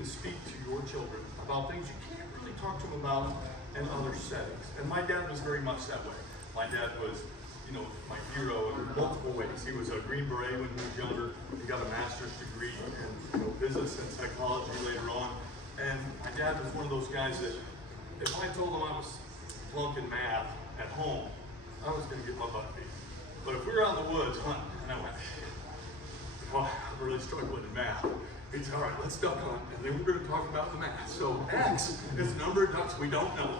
can speak to your children about things you can't really talk to them about in other settings. And my dad was very much that way. My dad was, you know, my hero in multiple ways. He was a Green Beret when he was younger. He got a master's degree in, you know, business and psychology later on. And my dad was one of those guys that if I told him I was flunking math at home, I was going to get my butt beat. But if we were out in the woods hunting, and I went, oh, I'm really struggling in math. He'd say, all right, let's duck hunt, and then we're going to talk about the math. So X is the number of ducks we don't know.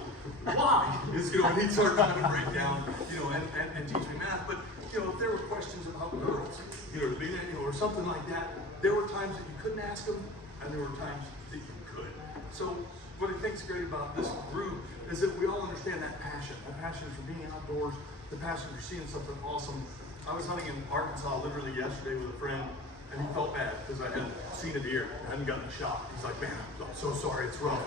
Y is, you know, and he'd start trying to break down, you know, and teach me math. But, you know, if there were questions about girls, you know, or something like that, there were times that you couldn't ask them, and there were times that you could. So what I think is great about this group is that we all understand that passion for being outdoors, the passion for seeing something awesome. I was hunting in Arkansas literally yesterday with a friend, and he felt bad because I hadn't seen a deer. I hadn't gotten a shot. He's like, man, I'm so sorry, it's rough.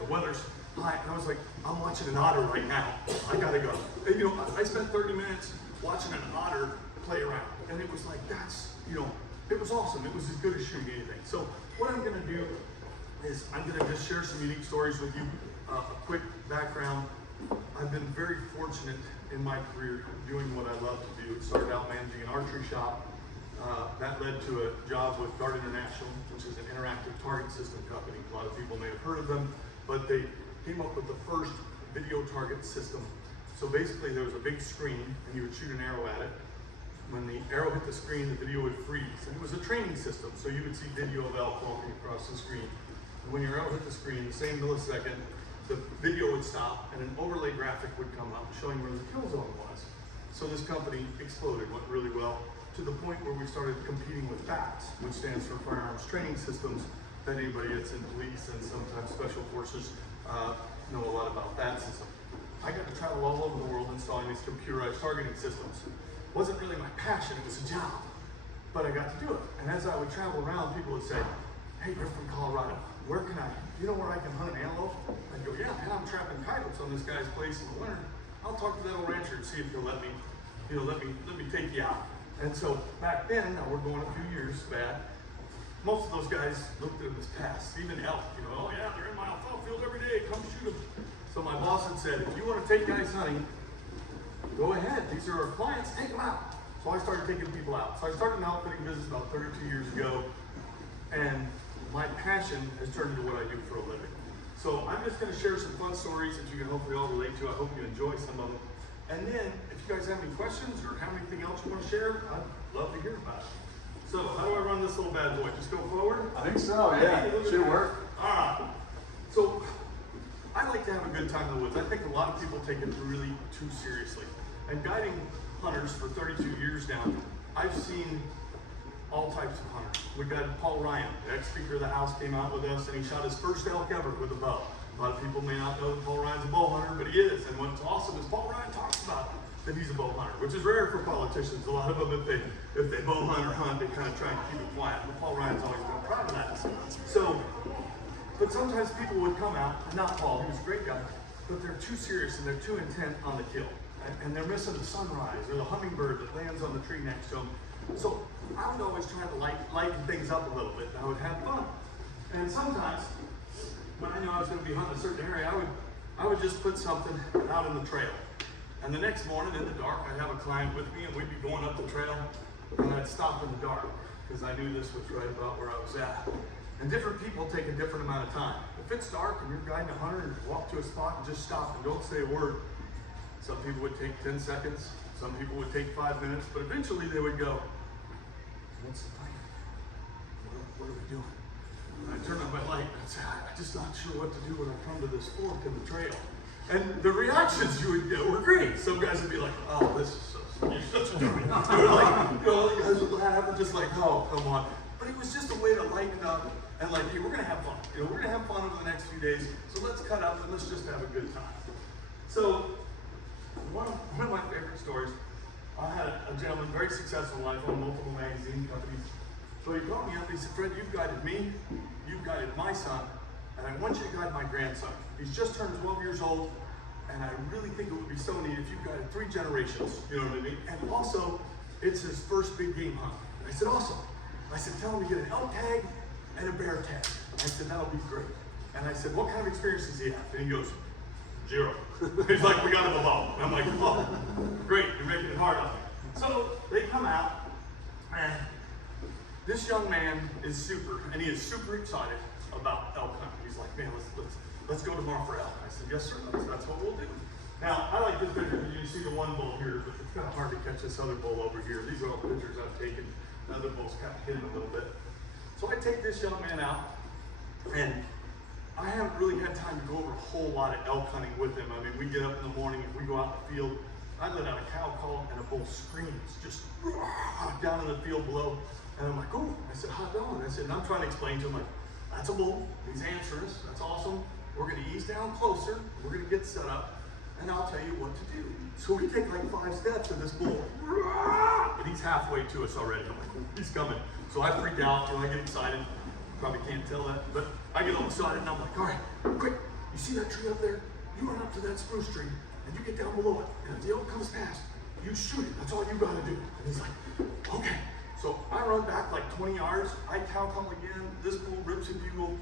The weather's high. And I was like, I'm watching an otter right now. I gotta go. And, you know, I spent 30 minutes watching an otter play around. And it was like, that's, you know, it was awesome. It was as good as shooting anything. So what I'm gonna do is I'm gonna just share some unique stories with you. A quick background. I've been very fortunate in my career doing what I love to do. It started out managing an archery shop. That led to a job with Dart International, which is an interactive target system company. A lot of people may have heard of them, but they came up with the first video target system. So basically there was a big screen and you would shoot an arrow at it. When the arrow hit the screen, the video would freeze. And it was a training system, so you would see video of elk walking across the screen. And when your arrow hit the screen, the same millisecond, the video would stop and an overlay graphic would come up showing where the kill zone was. So this company exploded, went really well, to the point where we started competing with FATS, which stands for Firearms Training Systems, that anybody that's in police and sometimes special forces know a lot about that system. I got to travel all over the world installing these computerized targeting systems. It wasn't really my passion, it was a job, but I got to do it. And as I would travel around, people would say, hey, you're from Colorado, where can I, you know where I can hunt an antelope? I'd go, yeah, man, I'm trapping coyotes on this guy's place in the winter. I'll talk to that old rancher and see if he'll let me, you know, let me take you out. And so back then, now we're going a few years back, most of those guys looked at them as pests, even elk, you know, oh yeah, they're in my alfalfa field every day, come shoot them. So my boss had said, if you want to take guys hunting, go ahead, these are our clients, take them out. So I started taking people out. So I started an outfitting business about 32 years ago, and my passion has turned into what I do for a living. So I'm just going to share some fun stories that you can hopefully all relate to. I hope you enjoy some of them. And then, if you guys have any questions or have anything else you want to share, I'd love to hear about it. So, how do I run this little bad boy? Just go forward? I think so, yeah. Should work. All right. So, I like to have a good time in the woods. I think a lot of people take it really too seriously. And guiding hunters for 32 years now, I've seen all types of hunters. We got Paul Ryan, the ex-Speaker of the House, came out with us, and he shot his first elk ever with a bow. A lot of people may not know that Paul Ryan's a bow hunter, but he is. And what's awesome is Paul Ryan talks about that he's a bow hunter, which is rare for politicians. A lot of them, if they bow hunt or hunt, they kind of try and keep it quiet. But Paul Ryan's always been proud of that. So, but sometimes people would come out, not Paul, he was a great guy, but they're too serious and they're too intent on the kill. And they're missing the sunrise or the hummingbird that lands on the tree next to them. So I would always try to lighten things up a little bit, and I would have fun. And sometimes, when I knew I was going to be hunting a certain area, I would just put something out in the trail. And the next morning in the dark, I'd have a client with me and we'd be going up the trail and I'd stop in the dark because I knew this was right about where I was at. And different people take a different amount of time. If it's dark and you're guiding a hunter and walk to a spot and just stop and don't say a word, some people would take 10 seconds, some people would take 5 minutes, but eventually they would go, what's the plan? What are we doing? And I turned on my light and I'd say, I'm just not sure what to do when I come to this fork in the trail. And the reactions you would get were great. Some guys would be like, oh, this is so you're such a dummy. They were like, you know, the guys would laugh and just like, oh, come on. But it was just a way to lighten up and like, hey, we're gonna have fun. You know, we're gonna have fun over the next few days. So let's cut up and let's just have a good time. So one of my favorite stories, I had a gentleman, very successful in life, owned multiple magazine companies. So he called me up and he said, Fred, you've guided me, you've guided my son, and I want you to guide my grandson. He's just turned 12 years old, and I really think it would be so neat if you guided 3 generations, you know what I mean? And also, it's his first big game hunt. And I said, awesome. I said, tell him to get an elk tag and a bear tag. I said, that'll be great. And I said, what kind of experience does he have? And he goes, 0. He's like, we got him a ball. And I'm like, oh, great, you're making it hard on me. So they come out, and this young man is super excited about elk hunting. He's like, man, let's go tomorrow for elk. I said, yes, sir, that's what we'll do. Now, I like this picture because you see the one bull here, but it's kind of hard to catch this other bull over here. These are all the pictures I've taken. The other bull's kind of hidden a little bit. So I take this young man out, and I haven't really had time to go over a whole lot of elk hunting with him. I mean, we get up in the morning, if we go out in the field, I let out a cow call and a bull screams, just down in the field below. And I'm like, oh, I said, hot dog. I said, and I'm trying to explain to him, like, that's a bull, he's answering us, that's awesome. We're gonna ease down closer, we're gonna get set up, and I'll tell you what to do. So we take like 5 steps and this bull, and he's halfway to us already. I'm like, he's coming. So I freak out, I get excited. Probably can't tell that, but I get all excited and I'm like, all right, quick, you see that tree up there? You run up to that spruce tree and you get down below it. And if the elk comes past, you shoot it. That's all you gotta do. And he's like, okay. So I run back like 20 yards, I cow call again, this bull rips a bugle,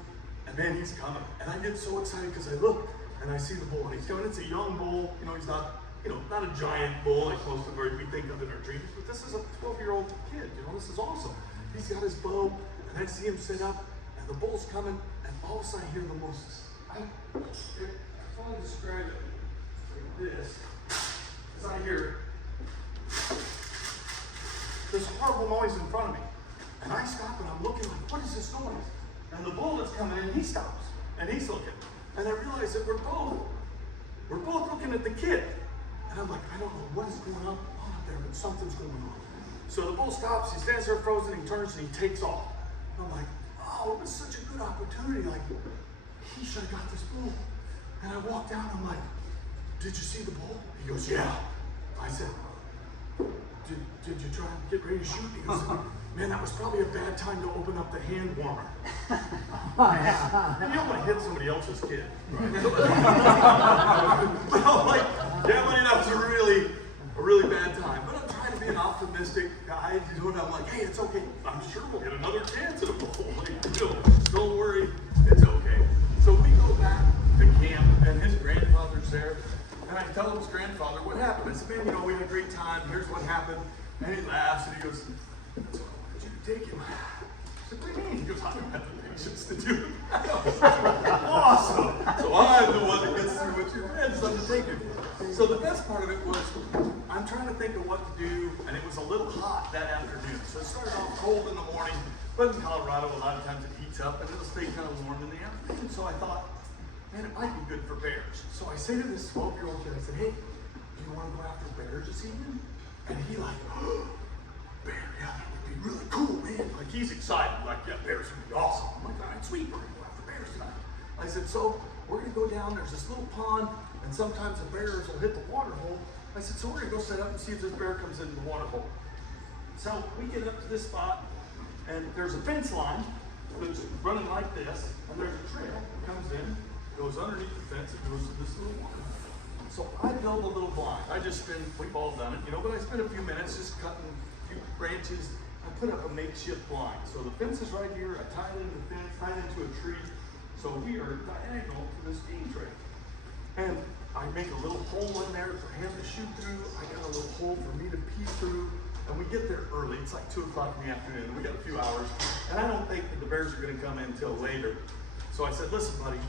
and then he's coming. And I get so excited because I look and I see the bull and he's coming. It's a young bull, he's not, not a giant bull like most of we think of in our dreams, but this is a 12-year-old kid, this is awesome. He's got his bow, and I see him sit up, and the bull's coming, and all of a sudden I hear the most, I want to describe it like this, as I hear this horrible noise in front of me. And I stop and I'm looking like, what is this noise? And the bull that's coming in, he stops, and he's looking. And I realize that we're both looking at the kid. And I'm like, I don't know what is going on up there, but something's going on. So the bull stops, he stands there frozen, he turns and he takes off. And I'm like, oh, it was such a good opportunity. Like, he should have got this bull. And I walked down, I'm like, did you see the bull? He goes, yeah. I said, did you try and get ready to shoot? He goes, man, that was probably a bad time to open up the hand warmer. You don't want to hit somebody else's kid, right? So I'm like, yeah, buddy, that was a really bad time. But I'm trying to be an optimistic guy, and I'm like, hey, it's okay. I'm sure we'll get another chance at a bull. Don't worry, it's okay. So we go back to camp, and his grandfather's there. And I tell his grandfather what happened. I said, man, we had a great time. Here's what happened. And he laughs and he goes, that's what I wanted you to take him. I said, what do you mean? He goes, I don't have the patience to do that. I was like, awesome. So I'm the one that gets through what your grandson is taking. So the best part of it was, I'm trying to think of what to do, and it was a little hot that afternoon. So it started off cold in the morning, but in Colorado, a lot of times it heats up and it'll stay kind of warm in the afternoon. So I thought, man, it might be good for bears. So I say to this 12-year-old kid, I said, hey, do you want to go after bears this evening? And he like, oh, bear, yeah, that would be really cool, man. Like, he's excited, like, yeah, bears would be awesome. I'm like, all right, sweet, we're gonna go after bears tonight. I said, so we're gonna go down, there's this little pond, and sometimes the bears will hit the water hole. I said, so we're gonna go set up and see if this bear comes into the water hole. So we get up to this spot, and there's a fence line that's running like this, and there's a trail that comes in, goes underneath the fence, and goes to this little water. So I build a little blind. We've all done it, but I spend a few minutes just cutting a few branches. I put up a makeshift blind. So the fence is right here, I tie it into the fence, tie it into a tree. So we are diagonal to this game trail. And I make a little hole in there for him to shoot through. I got a little hole for me to peek through. And we get there early. It's like 2 o'clock in the afternoon. We got a few hours. And I don't think that the bears are gonna come in until later. So I said, listen, buddy,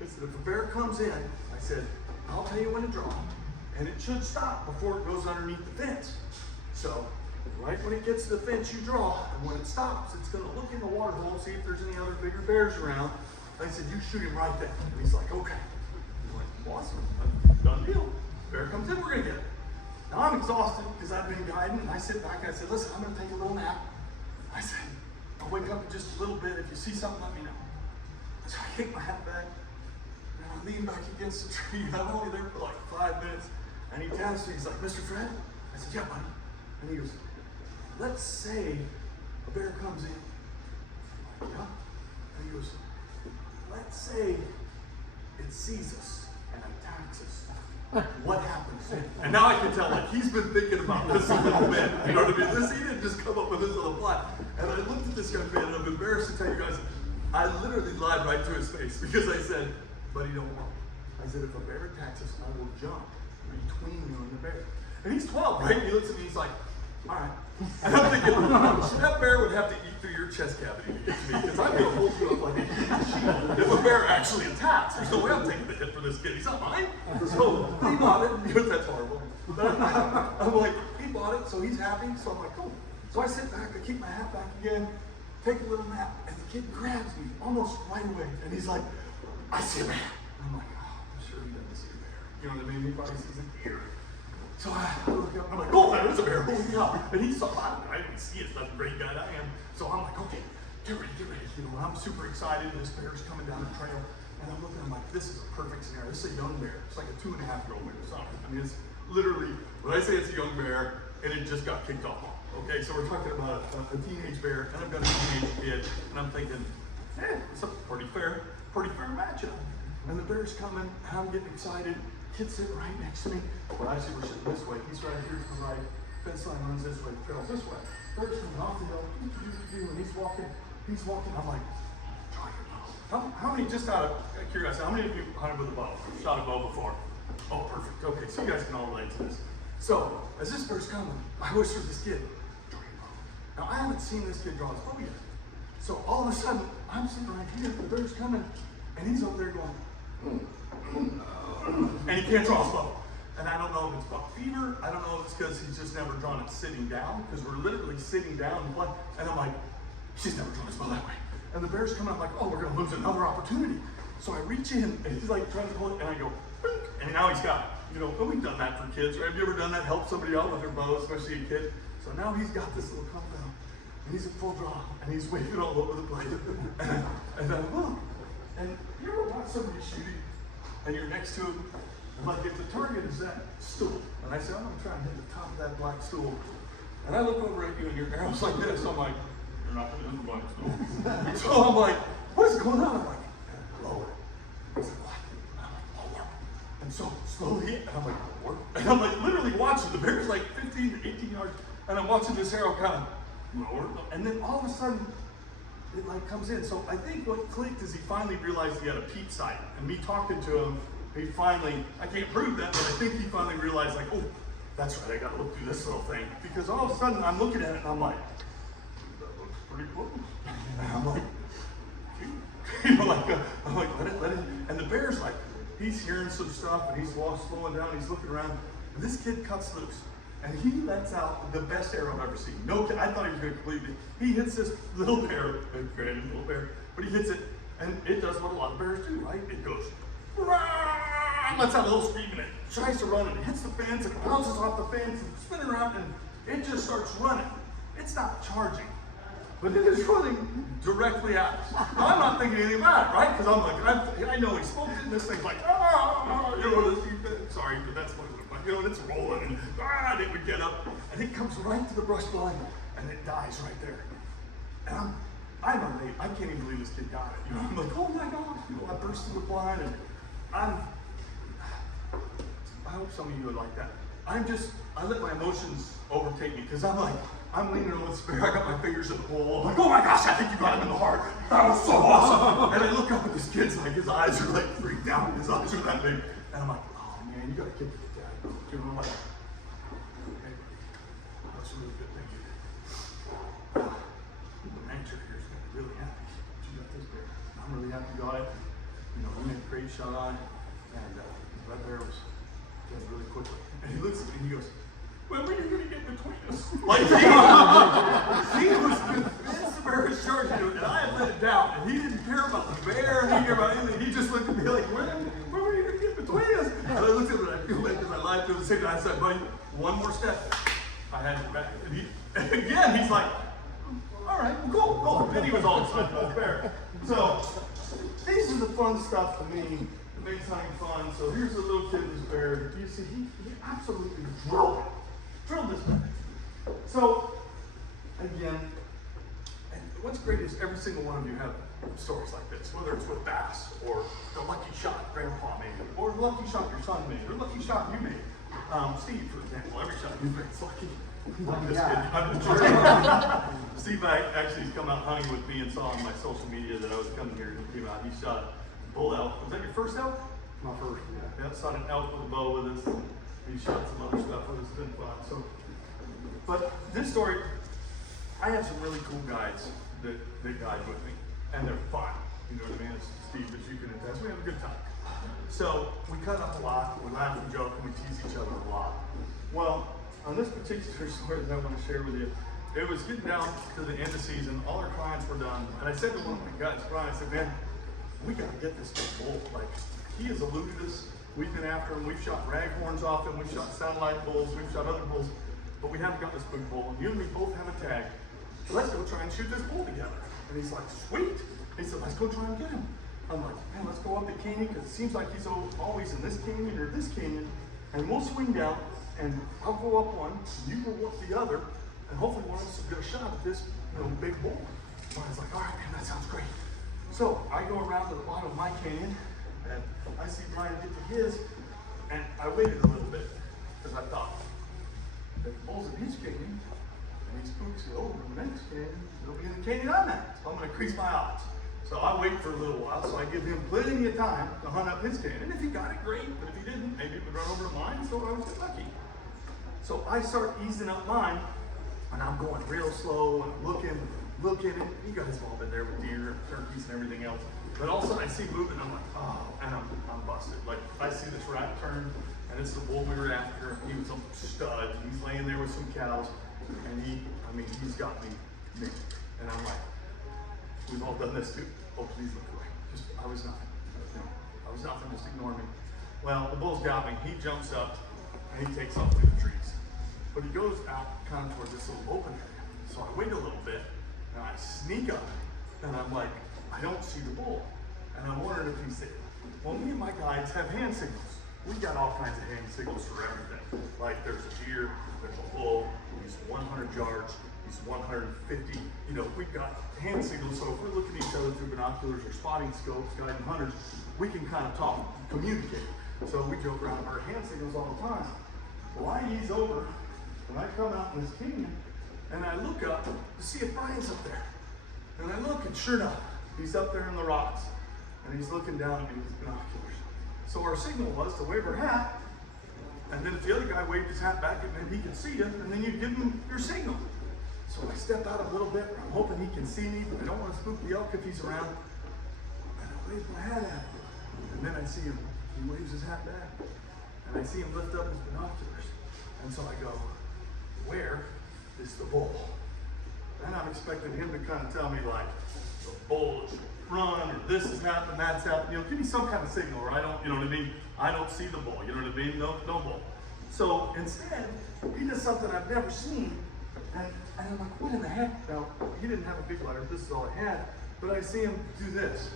if a bear comes in, I said, I'll tell you when to draw. And it should stop before it goes underneath the fence. So right when it gets to the fence, you draw. And when it stops, it's gonna look in the water hole, see if there's any other bigger bears around. I said, you shoot him right there. And he's like, okay. He's like, awesome, done deal. Bear comes in, we're gonna get it. Now I'm exhausted because I've been guiding, and I sit back and I said, listen, I'm gonna take a little nap. I said, I'll wake up in just a little bit. If you see something, let me know. So I kick my hat back, and I lean back against the tree. I'm only there for like 5 minutes, and he taps me, he's like, Mr. Fred? I said, yeah, buddy. And he goes, let's say a bear comes in. I'm like, yeah. And he goes, let's say it sees us and attacks us. What happens? And now I can tell, like, he's been thinking about this a little bit. You know what I mean? He didn't just come up with this little plot. And I looked at this young man, and I'm embarrassed to tell you guys, I literally lied right to his face because I said, buddy, don't worry. I said, if a bear attacks us, I will jump between you and the bear. And he's 12, right? And he looks at me, he's like, all right. And I'm thinking, that bear would have to eat through your chest cavity to get to me because I'm going to hold you up like a huge shield. If a bear actually attacks, there's no way I'm taking the hit for this kid. He's not mine. So he bought it. That's horrible. But I'm like, he bought it, so he's happy. So I'm like, cool. So I sit back, I keep my hat back again, take a little nap, and the kid grabs me almost right away. And he's like, I see a bear. And I'm like, oh, I'm sure he doesn't see a bear. You know what I mean? He probably sees a deer. So I look up, I'm like, oh, there is a bear, holy cow. And he saw, I didn't see it, that's the great guy I am. So I'm like, okay, get ready. You know, and I'm super excited, and this bear's coming down the trail. And I'm looking, I'm like, this is a perfect scenario. This is a young bear. It's like a 2.5-year-old bear. So, I mean, it's literally, when I say it's a young bear, and it just got kicked off. Okay, so we're talking about a teenage bear, and I've got a teenage kid, and I'm thinking, it's a pretty fair matchup. And the bear's coming, and I'm getting excited. Kid's sitting right next to me. Well, actually, we're sitting this way. He's right here to the right. Fence line runs this way. The trail's this way. Bear's coming off the hill. And he's walking. I'm like, draw your bow. How many, just out of curiosity, how many of you hunted with a bow? Shot a bow before? Oh, perfect. Okay, so you guys can all relate to this. So, as this bear's coming, I whisper to this kid, draw your bow. Now, I haven't seen this kid draw his bow yet. So, all of a sudden, I'm sitting right here. The bear's coming. And he's over there going, and he can't draw his bow. And I don't know if it's buck fever. I don't know if it's because he's just never drawn it sitting down, because we're literally sitting down and playing. And I'm like, she's never drawn his bow that way. And the bear's coming, I'm like, oh, we're going to lose another opportunity. So I reach in, and he's like trying to pull it, and I go, bink, and now he's got it. You know, and we've done that for kids, right? Have you ever done that? Help somebody out with their bow, especially a kid? So now he's got this little come down, and he's at full draw, and he's waving all over the place. And I look, and you ever watch somebody shooting, and you're next to him, and like if the target is that stool, and I say, I'm gonna try and hit the top of that black stool, and I look over at you and your arrow's like this, I'm like, you're not gonna hit the black stool. So I'm like, what is going on? I'm like, lower. He's like, what? And I'm like, lower. And so slowly, and I'm like, lower. And I'm like literally watching, the bear's like 15 to 18 yards, and I'm watching this arrow kind of lower, and then all of a sudden, it like comes in. So I think what clicked is he finally realized he had a peep sight. And me talking to him, he finally, I can't prove that, but I think he finally realized like, oh, that's right, I gotta look through this little thing. Because all of a sudden I'm looking at it and I'm like, that looks pretty close. And I'm like, you know, like, I'm like, let it. And the bear's like, he's hearing some stuff and he's slowing down, he's looking around. And this kid cuts loose. And he lets out the best arrow I've ever seen. No kid, I thought he was going to complete it. He hits this little bear, granted little bear, but he hits it, and it does what a lot of bears do, right? It goes, rah, lets out a little scream, and it tries to run, and it hits the fence, and it bounces off the fence, and spinning around, and it just starts running. It's not charging, but it is running directly at us. Now, I'm not thinking anything about it, right? Because I'm like, I know he smoked it, and this thing's like, you know, sorry, but that's what it looked like. You know, and it's rolling, and it would get up, and it comes right to the brush behind, and it dies right there. And I'm amazed. I can't even believe this kid got it. You know, I'm like, oh my gosh. You know, I burst through the blind, and I hope some of you are like that. I let my emotions overtake me, because I'm leaning on this bear. I got my fingers in the hole. I'm like, oh my gosh, I think you got him in the heart. That was so awesome. And I look up at this kid's, like, his eyes are like freaked out. His eyes are that big. And I'm like, oh man, you gotta get to the dad. You know, I'm like, okay, that's a really good thing you did. The manager here is gonna be really happy that you got this bear. I'm really happy you got it. You know, we made a great shot on it. And that bear was dead really quickly. And he looks at me and he goes, when are you going to get between us? Like, he was convinced the bear was charging him, and I had let it down, and he didn't care about the bear, he didn't care about anything. He just looked at me like, when are you going to get between us? And I looked at him, and I feel bad because I lied to him. The same time I said, buddy, one more step. I had it back. And again, he's like, all right, well, cool. And then he was all excited about the bear. So, these are the fun stuff to me. It makes hunting fun. So here's a little kid with his bear. You see, he absolutely drilled it. Drilled this bear. So, again, and what's great is every single one of you have stories like this, whether it's with bass, or the lucky shot grandpa made, or the lucky shot your son made, or the lucky shot you made. Steve, for example, every shot you made is lucky. I'm just kidding. I'm just kidding. Steve actually has come out hunting with me and saw on my social media that I was coming here, and he came out. He shot a bull elk. Was that your first elk? My first, yeah. Yeah, shot an elk with a bow with us. He shot some other stuff with us. It's been fun. So, but this story, I have some really cool guides that guide with me, and they're fun. You know what I mean? As Steve, as you can attest, we have a good time. So we cut up a lot, we laugh and joke, and we tease each other a lot. Well, on this particular story that I want to share with you, it was getting down to the end of season, all our clients were done, and I said to one of my guys, Brian, I said, man, we got to get this big bull. Like, he has eluded us, we've been after him, we've shot raghorns off him, we've shot satellite bulls, we've shot other bulls, but we haven't got this big bull, and you and me both have a tag, so let's go try and shoot this bull together. And he's like, sweet. He said, let's go try and get him. I'm like, man, let's go up the canyon, because it seems like he's always in this canyon or this canyon, and we'll swing down, and I'll go up one, you go up the other, and hopefully one of us will get a shot at this, big bull. So I was like, all right, man, that sounds great. So I go around to the bottom of my canyon, and I see Brian get to his, and I waited a little bit, because I thought, if the bull's in his canyon, and he spooks it over in the next canyon, it'll be in the canyon I'm at. So I'm gonna increase my odds. So I wait for a little while, so I give him plenty of time to hunt up his canyon. And if he got it, great, but if he didn't, maybe it would run over to mine, so I was lucky. So I start easing up mine, and I'm going real slow, and I'm looking, and you guys have all been there with deer and turkeys and everything else. But all of a sudden I see movement, I'm like, oh, and I'm busted. Like, I see this right turn, and it's the bull we were after. He was a stud. He's laying there with some cows, and he's got me. And I'm like, we've all done this too. Oh, please look away. I was nothing. I was nothing, just ignore me. Well, the bull's got me. He jumps up, and he takes off through the trees. But he goes out kind of towards this little open area. So I wait a little bit, and I sneak up, and I'm like, I don't see the bull. And I'm wondering if he's there. Well, me and my guides have hand signals. We got all kinds of hand signals for everything. Like, there's a deer, there's a bull, he's 100 yards, he's 150. We've got hand signals, so if we're looking at each other through binoculars or spotting scopes, guiding hunters, we can kind of talk, communicate. So we joke around our hand signals all the time. Well, I ease over, and I come out in this canyon, and I look up to see if Brian's up there. And I look, and sure enough, he's up there in the rocks, and he's looking down at me with binoculars. So our signal was to wave our hat, and then if the other guy waved his hat back at him, he could see you, and then you'd give him your signal. So I step out a little bit, I'm hoping he can see me, but I don't want to spook the elk if he's around. And I wave my hat at him. And then I see him, he waves his hat back, and I see him lift up his binoculars. And so I go, where is the bull? And I'm expecting him to kind of tell me, like, the bull is run, or this has happened, that's happened. Give me some kind of signal, or I don't, you know what I mean? I don't see the bull, you know what I mean? No bull. So instead, he does something I've never seen, and I'm like, what in the heck? Now, he didn't have a big lighter, this is all I had, but I see him do this.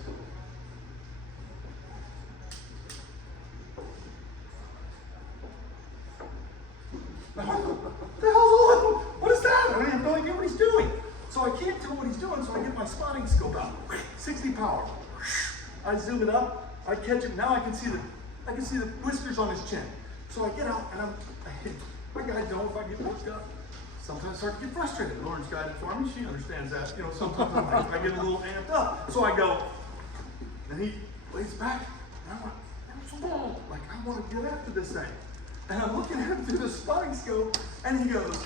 What is that? I have no idea what he's doing. So I can't tell what he's doing, so I get my spotting scope out. 60 power. I zoom it up, I catch it. Now I can see the whiskers on his chin. So I get out, and my guys know if I get worked up. Sometimes I start to get frustrated. Lauren's guided for me, she understands that. Sometimes I get a little amped up. So I go, and he lays back, and I'm like, there's a bull. Like, I want to get after this thing. And I'm looking at him through the spotting scope, and he goes,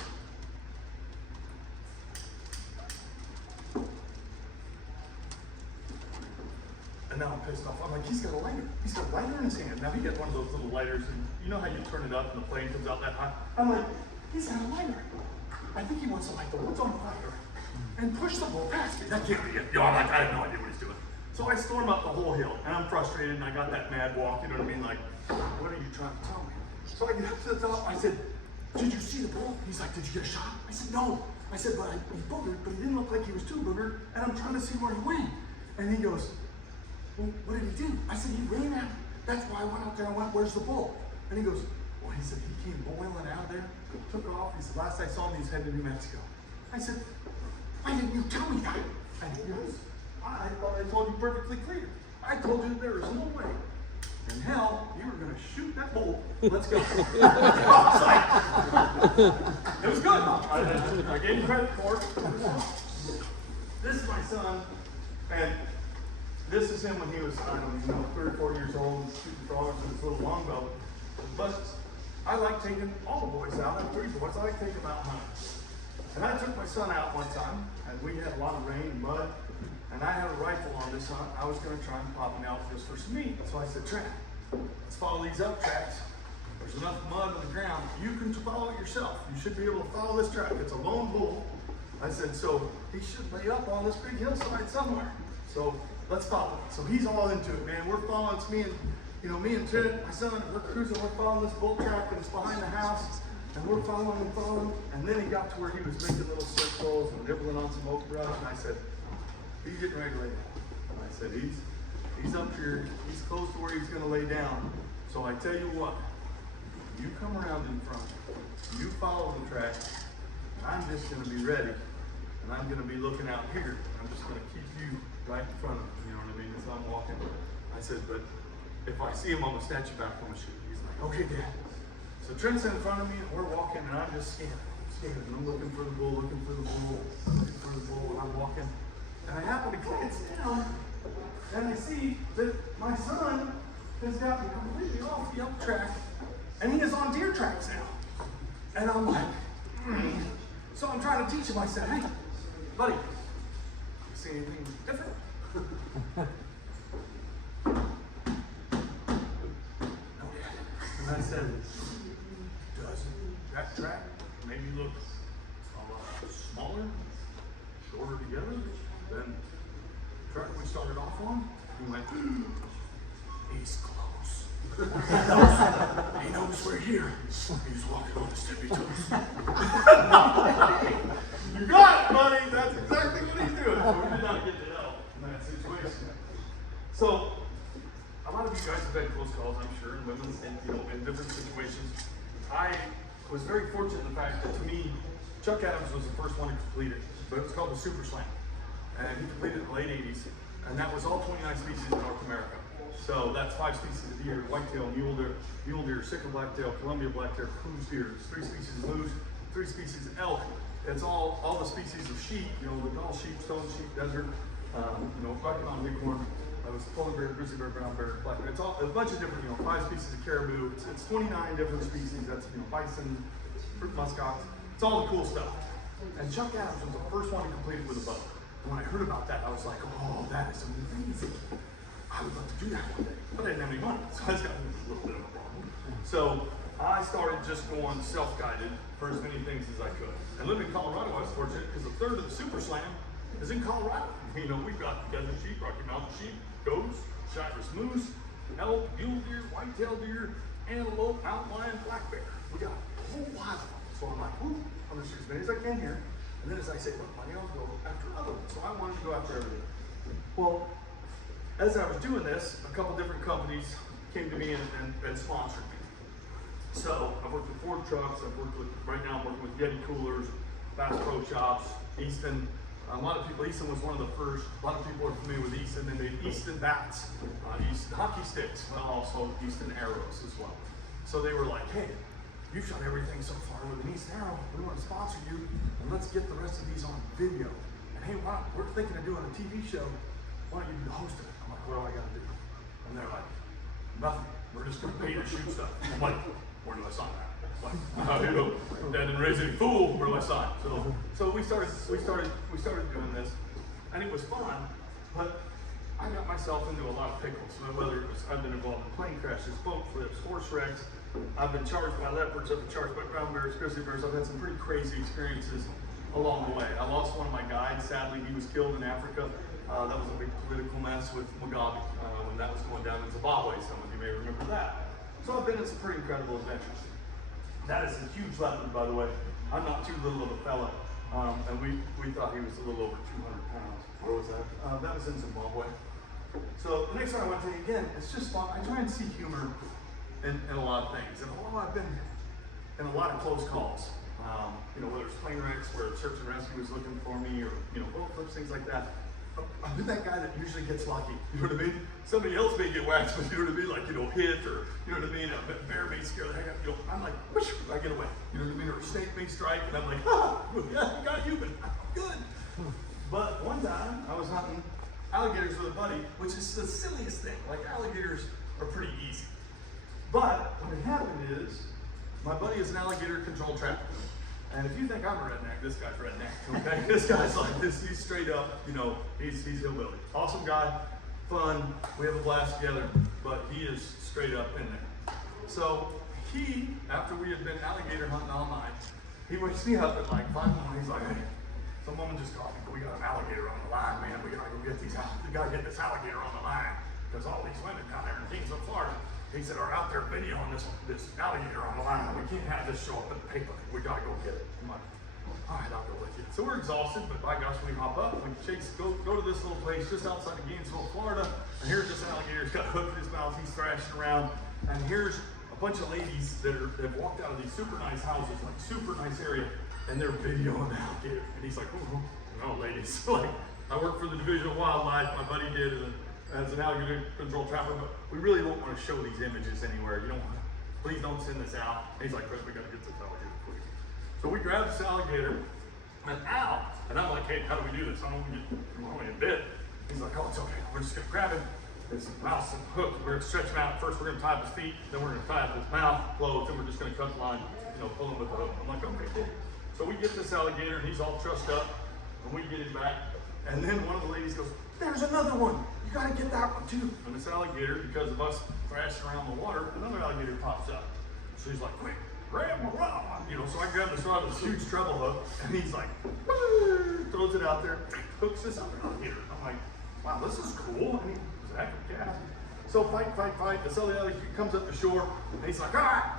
and now I'm pissed off. I'm like, he's got a lighter. He's got a lighter in his hand. Now he got one of those little lighters, and you know how you turn it up and the flame comes out that high? I'm like, he's got a lighter. I think he wants to light the woods on fire and push the bull past me. That can't be it. I'm like, I have no idea what he's doing. So I storm up the whole hill, and I'm frustrated, and I got that mad walk, you know what I mean? Like, what are you trying to tell me? So I get up to the top, I said, did you see the bull? He's like, did you get a shot? I said, no. I said, but he boogered, but he didn't look like he was too boogered, and I'm trying to see where he went. And he goes, well, what did he do? I said, he ran out. That's why I went out there and went, where's the bull? And he goes, well, he said, he came boiling out of there, took it off. He said, last I saw him, he was heading to New Mexico. I said, why didn't you tell me that? And he goes, I thought I told you perfectly clear. I told you there is no way in hell you were going to shoot that bull. Let's go. I was like, It was good. I gave him credit for it. This is my son, and this is him when he was, I don't know, 3 or 4 years old, shooting frogs with his little longbow. But I like taking all the boys out. I have 3 boys. I like taking them out hunting. And I took my son out one time, and we had a lot of rain and mud, and I had a rifle on this hunt. I was going to try and pop him out just for some meat. So I said, Trent, let's follow these elk tracks. There's enough mud on the ground. You can follow it yourself. You should be able to follow this track. It's a lone bull. I said, so he should lay up on this big hillside somewhere. So let's follow it. So he's all into it, man. We're following, it's me and, me and Trent, my son, we're cruising, we're following this bull track, and it's behind the house. And we're following and following. And then he got to where he was making little circles and nibbling on some oak brush. And I said, he's getting ready to lay down. And I said, he's up here. He's close to where he's going to lay down. So I tell you what, you come around in front. You follow the track. And I'm just going to be ready. And I'm going to be looking out here. I'm just going to keep you right in front of me. You know what I mean? As I'm walking. I said, but if I see him, I'm going to snatch you back from the shoot. He's like, okay, Dad. So Trent's in front of me, and we're walking, and I'm just scared. And I'm looking for the bull, looking for the bull, and I'm walking. And I happen to glance down, and I see that my son has gotten completely off the elk track, and he is on deer tracks now. And I'm like, So I'm trying to teach him. I said, hey, buddy, you see anything different? And I said, doesn't that track maybe look a lot smaller, shorter together than the track we started off on? He went, he's close. He knows we're here. He's walking on his tippy toes. You got it, buddy. That's exactly what he's doing. We did not get to help in that situation. So, a lot of you guys have had close calls, I'm sure, and women, in different situations. I was very fortunate in the fact that, to me, Chuck Adams was the first one to complete it, but it was called the Super Slam. And he completed it in the late 80s, and that was all 29 species in North America. So that's 5 species of deer: whitetail, mule deer, sickle blacktail, Columbia blacktail, cruise deer, 3 species of moose, 3 species of elk. It's all the species of sheep, the Gaul sheep, stone sheep, desert, Rocky Mountain bighorn. It was polar bear, grizzly bear, brown bear, black bear. It's all a bunch of different, 5 species of caribou. It's 29 different species. That's, bison, fruit muskox. It's all the cool stuff. And Chuck Adams was the first one to complete it with a bow. And when I heard about that, I was like, oh, that is amazing. I would love to do that one day. But I didn't have any money, so I was got a little bit of a problem. So I started just going self-guided for as many things as I could. And living in Colorado, I was fortunate because a third of the Super Slam is in Colorado. We've got desert sheep, Rocky Mountain sheep, goats, Shiras moose, elk, mule deer, whitetail deer, antelope, mountain lion, black bear. We got a whole lot of them. So I'm like, I'm gonna shoot as many as I can here. And then as I say, look, money, I'll go after other ones. So I wanted to go after everything. Well, as I was doing this, a couple different companies came to me and sponsored me. So I've worked with Ford trucks. Right now I'm working with Yeti coolers, Bass Pro Shops, Easton. A lot of people, Easton was one of the first. A lot of people are familiar with Easton. They made Easton bats, Easton hockey sticks, but also Easton arrows as well. So they were like, hey, you've shot everything so far with an Easton arrow. We want to sponsor you, and let's get the rest of these on video. And hey, we're thinking of doing a TV show. Why don't you be the host of it? I'm like, what do I got to do? And they're like, nothing. We're just going to pay you to shoot stuff. I'm like, where do I sign that? Like, Dad didn't raise any fool. Where do I sign? So we started doing this, and it was fun. But I got myself into a lot of pickles. Whether it was, I've been involved in plane crashes, boat flips, horse wrecks. I've been charged by leopards. I've been charged by brown bears, grizzly bears. I've had some pretty crazy experiences along the way. I lost one of my guides. Sadly, he was killed in Africa. That was a big political mess with Mugabe when that was going down in Zimbabwe. Some of you may remember that. So I've been in some pretty incredible adventures. That is a huge leopard, by the way. I'm not too little of a fella. And we thought he was a little over 200 pounds. Where was that? That was in Zimbabwe. So the next time I went to, again, it's just fun. I try and see humor in a lot of things. And although I've been in a lot of close calls, whether it's plane wrecks, where search and rescue was looking for me, or boat flips, things like that, I'm that guy that usually gets lucky. You know what I mean? Somebody else may get whacked, but you know what I mean? Like, hit or, you know what I mean? A bear may scare the heck out of you. I'm like, whoosh, I get away. You know what I mean? Or a snake may strike, and I'm like, yeah, I got you, but I'm good. But one time, I was hunting alligators with a buddy, which is the silliest thing. Like, alligators are pretty easy. But what had happened is, my buddy is an alligator control trapper. And if you think I'm a redneck, this guy's redneck, okay? This guy's like this, he's straight up, he's hillbilly. Awesome guy, fun, we have a blast together, but he is straight up in there. So he, after we had been alligator hunting all night, he wakes me up at like 5 in the morning, he's like, hey, some woman just called me, we got an alligator on the line, man, we gotta go get we gotta get this alligator on the line, because all these women down there in Gainesville, Florida, he said, are out there videoing this alligator on the line. We can't have this show up in the paper. We gotta go get it. I'm like, all right, I'll go with you. So we're exhausted, but by gosh, we hop up, we go to this little place just outside of Gainesville, Florida, and here's this alligator. He's got a hook in his mouth, he's thrashing around, and here's a bunch of ladies that have walked out of these super nice houses, like super nice area, and they're videoing the alligator. And he's like, oh, no, ladies. Like, I work for the Division of Wildlife, my buddy did, as an alligator control trapper, but we really don't want to show these images anywhere. You don't want to, please don't send this out. And he's like, Chris, we got to get this alligator quick. So we grab this alligator and out, and I'm like, hey, how do we do this? I don't want to get bit. He's like, oh, it's okay. We're just going to grab him. His mouth's hooked. We're going to stretch him out. First, we're going to tie up his feet. Then we're going to tie up his mouth closed. Then we're just going to cut the line, pull him with the hook. I'm like, okay, cool. So we get this alligator, and he's all trussed up, and we get him back. And then one of the ladies goes, there's another one. You gotta get that one too. And this alligator, because of us thrashing around the water, another alligator pops up. So he's like, quick, grab my rod. So I grab this rod with this huge treble hook, and he's like, throws it out there, hooks this other alligator. I'm like, wow, this is cool. I mean, it's a heck of a cast. So fight. This other alligator comes up the shore, and he's like, all right,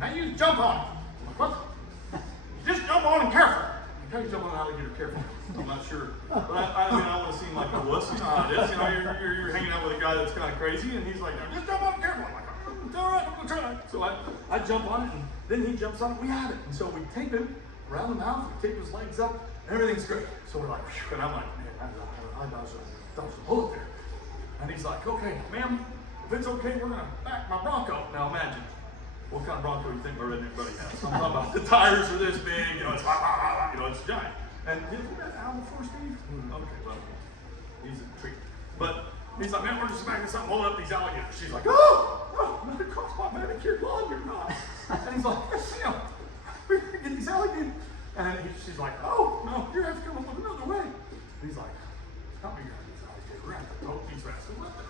now you jump on it. I'm like, what? Just jump on him careful. How do you jump on an alligator careful? I'm not sure. But I mean, I want to seem like a wuss. You know how it is. You're hanging out with a guy that's kind of crazy, and he's like, no, just jump on it careful. I'm like, all right, I'm going to try. So I jump on it, and then he jumps on it. We have it. And so we tape him around the mouth, we tape his legs up, and everything's great. So we're like, whew, and I'm like, man, I dodged a bullet there. And he's like, okay, ma'am, if it's okay, we're going to back my Bronco. Now imagine. What kind of Bronco do you think my redneck buddy has? I'm talking about the tires are this big, it's giant. And did you get that album before, Steve? Okay, well, he's a treat. But he's like, man, we're just backing something, hold up these alligators. She's like, oh, another cost my manicured lawn, you're not. And he's like, we're gonna get these alligators. And she's like, oh, no, you're gonna have to come up with another way. And he's like, help me grab these alligators. We're gonna have to poke these rascals with it.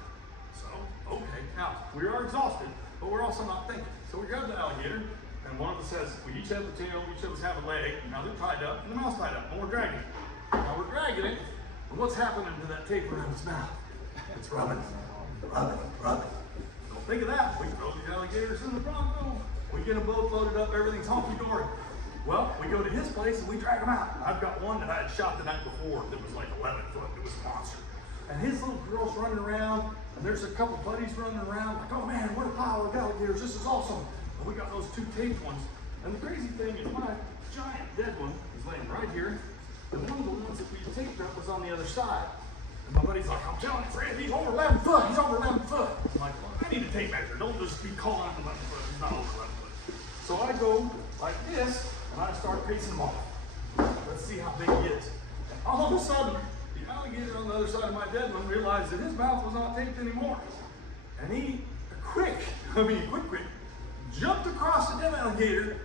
So, okay, now, we are exhausted, but we're also not thinking. So we grab the alligator, and one of us says, we each have the tail, each of us have a leg, now they're tied up, and the mouth's tied up, and we're dragging it. Now we're dragging it, and what's happening to that tape around his mouth? It's rubbing. Don't think of that. We throw the alligators in the Bronco. We get them both loaded up, everything's honky-dory. Well, we go to his place, and we drag him out. I've got one that I had shot the night before that was like 11 foot, it was a monster. And his little girl's running around, and there's a couple buddies running around, like, oh man, what a pile of alligators, this is awesome. And we got those two taped ones. And the crazy thing is my giant dead one is laying right here, and one of the ones that we taped up was on the other side. And my buddy's like, I'm telling you, Fred, he's over 11 foot, he's over 11 foot. I'm like, well, I need a tape measure, don't just be calling him 11 foot, he's not over 11 foot. So I go like this, and I start pacing him off. Let's see how big he is. And all of a sudden, the alligator on the other side of my dead one realized that his mouth was not taped anymore. And he, quick, jumped across the dead alligator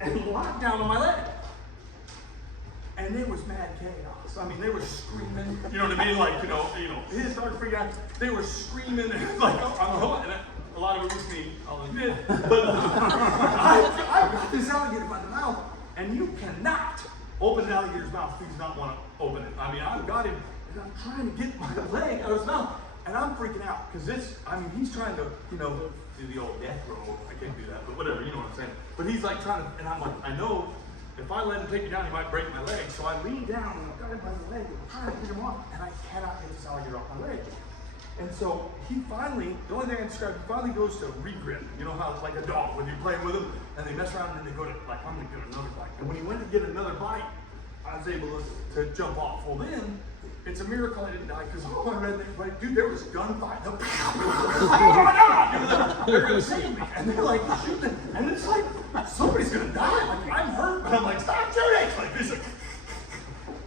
and locked down on my leg. And it was mad chaos. I mean, they were screaming, you know what I mean? Like, he started freaking out. They were screaming, and like, and a lot of it was me, I'll admit. But I got this alligator by the mouth, and you cannot open an alligator's mouth if he does not want to open it. I mean, I've got him, and I'm trying to get my leg out of his mouth, and I'm freaking out, because he's trying to, do the old death roll. I can't do that, but whatever, you know what I'm saying. But he's like trying to, and I'm like, I know if I let him take me down, he might break my leg. So I lean down, and I've got him by the leg, and I'm trying to get him off, and I cannot get this alligator off my leg. And so he finally, the only thing I can describe, he finally goes to regrip. You know how it's like a dog, when you play with him, and they mess around, and then they go to, like, I'm gonna get another bite. And when he went to get another bite, I was able to jump off. Well then, it's a miracle I didn't die because all my redneck buddies, dude, there was gunfire. Oh my God! They're gonna save me. And they're like shooting, and it's like, somebody's gonna die. Like, I'm hurt, but I'm like, stop shooting! It's like this.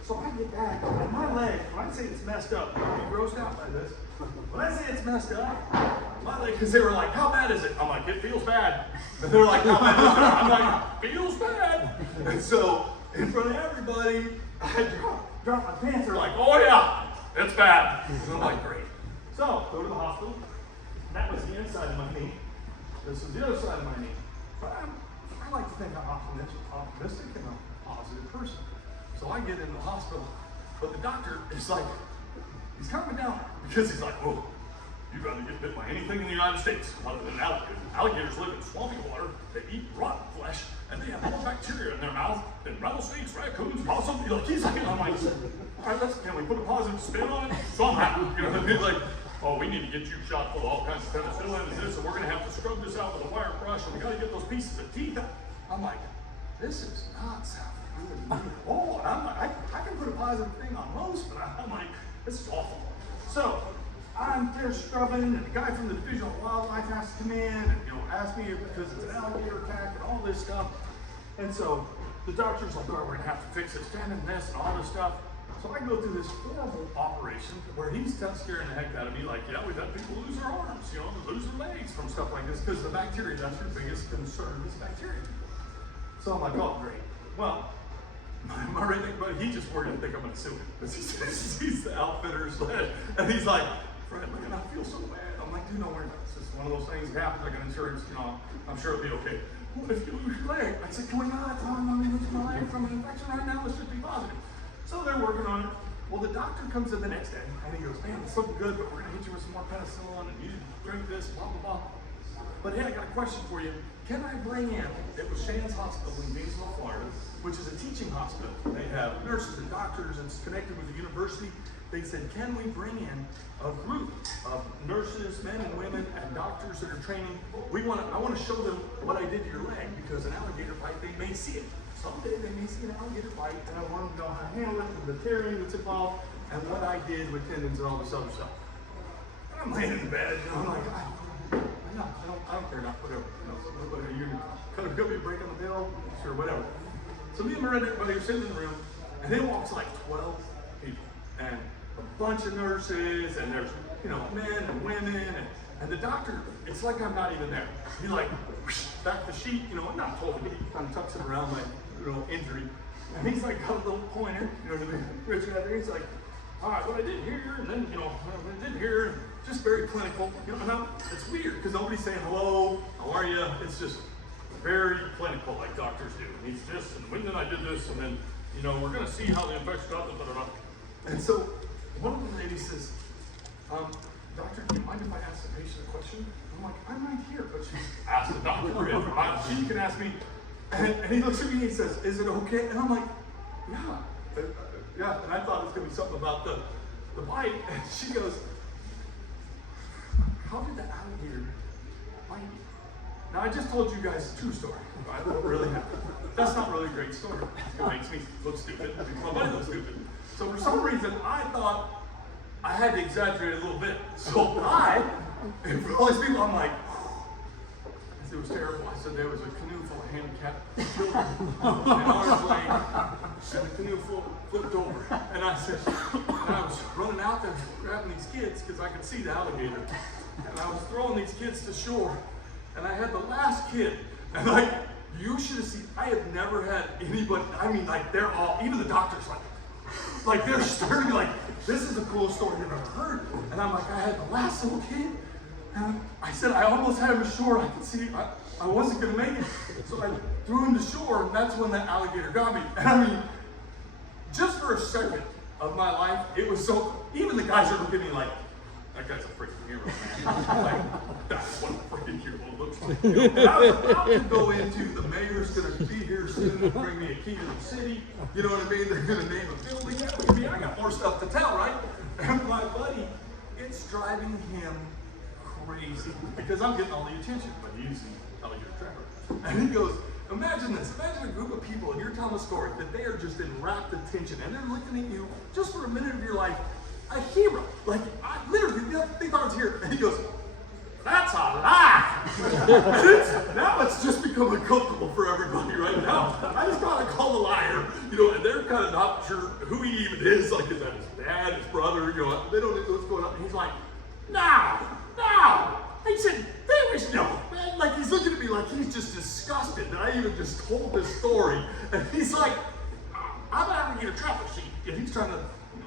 So I get back, and my leg, when I say it's messed up, I'll be grossed out by this. When I say it's messed up, my leg, because they were like, how bad is it? I'm like, it feels bad. And they're like, how bad is it? I'm like, feels bad. And so, in front of everybody, I drop my pants. They're like, oh yeah, it's bad. And I'm like, great. So, go to the hospital. That was the inside of my knee. This is the other side of my knee. But I like to think I'm optimistic and a positive person. So I get into the hospital, but the doctor is like, he's calming down because he's like, whoa, you'd rather get bit by anything in the United States other than alligators. Alligators live in swampy water, they eat rotten flesh, and they have more bacteria in their mouth than rattlesnakes, raccoons, possums. Like, he's like, I'm like, all right, can we put a positive spin on it? Somehow, you know what I mean? Like, oh, we need to get you shot full of all kinds of penicillin and this, and we're gonna have to scrub this out with a wire brush, and we gotta get those pieces of teeth out. I'm like, this is not sounding good. Oh, and I'm like, I can put a positive thing on most, but I'm like, this is awful. So I'm there scrubbing, and the guy from the Division of Wildlife has to come in and ask me because it's an alligator attack and all this stuff. And so the doctor's like, oh, we're gonna have to fix this tendon and this and all this stuff. So I go through this horrible operation where he's scaring the heck out of me, like, yeah, we've had people lose their arms, lose their legs from stuff like this because the bacteria, that's your biggest concern, is bacteria. So I'm like, oh, great. Well, my redneck buddy, he just worried I think I'm gonna sue him because he's the outfitter's lead. And he's like, Fred, look, I feel so bad. I'm like, dude, don't worry about it. It's just one of those things that happens, like an insurance, I'm sure it'll be okay. What if you lose your leg? I said, can we not tell him I'm losing my leg from an infection right now? Let's just be positive. So they're working on it. Well, the doctor comes in the next day and he goes, man, it's looking good, but we're gonna hit you with some more penicillin and you drink this, blah, blah, blah. But hey, I got a question for you. Can I bring in, it was Shands Hospital in Gainesville, Florida, which is a teaching hospital. They have nurses and doctors, and it's connected with the university. They said, can we bring in a group of nurses, men and women, and doctors that are training? I want to show them what I did to your leg, because an alligator bite, they may see it. Someday they may see an alligator bite, and I want them to know how to handle it, and the tearing that's involved, and what I did with tendons and all this other stuff. And I'm laying in bed, I'm like, I don't care enough, whatever. You're could be breaking the bill, sure, whatever. So me and my redneck buddy are sitting in the room, and in walks like 12 people, and a bunch of nurses, and there's men and women, and the doctor. It's like I'm not even there. He like back the sheet, I'm not totally. He kind of tucks it around my injury, and he's like got a little pointer, what I mean? Richard out there, he's like, all right, what I did here, and then what I did here. Just very clinical, and it's weird because nobody's saying hello, how are you? It's just very clinical, like doctors do. And he's this, and when did I did this, and then we're going to see how the infection got. And so one of the ladies says, doctor, do you mind if I ask the patient a question? I'm like, I'm right here, but she asked the doctor. She can ask me, and he looks at me and he says, is it okay? And I'm like, yeah. And I thought it was going to be something about the bite, and she goes, how did the alligator bite you? Now, I just told you guys a true story. Right? What really happened. That's not really a great story. It makes me look stupid. It makes my buddy look stupid. So for some reason, I thought I had to exaggerate a little bit. So and for all these people, I'm like, it was terrible. I said there was a canoe full of handicapped children, and arms lane, and the canoe flipped over. And I said, and I was running out there grabbing these kids because I could see the alligator. And I was throwing these kids to shore, and I had the last kid, and you should have seen, I have never had anybody, they're all, even the doctors, like they're staring like, this is the coolest story you've ever heard. And I'm like, I had the last little kid, and I said, I almost had him ashore, I could see, I wasn't gonna make it. So I threw him to shore, and that's when that alligator got me. And just for a second of my life, it was so, even the guys are looking at me like, that guy's a freaking hero, man. That's what a freaking hero looks like. And I was about to go into the mayor's going to be here soon and bring me a key to the city. You know what I mean? They're going to name a building. I got more stuff to tell, right? And my buddy, it's driving him crazy because I'm getting all the attention, but he's the alligator trapper. And he goes, imagine this. Imagine a group of people and you're telling a story that they are just in rapt attention and they're looking at you just for a minute of your life, a hero. Like, literally, they thought it was here. And he goes, that's a lie. Now it's just become uncomfortable for everybody right now. I just gotta call a liar, and they're kind of not sure who he even is. Like, is that his dad, his brother? They don't know what's going on. And he's like, no. He said, there is no. Man, like, he's looking at me like he's just disgusted that I even just told this story. And he's like, I'm out to get a traffic sheet. And he's trying to,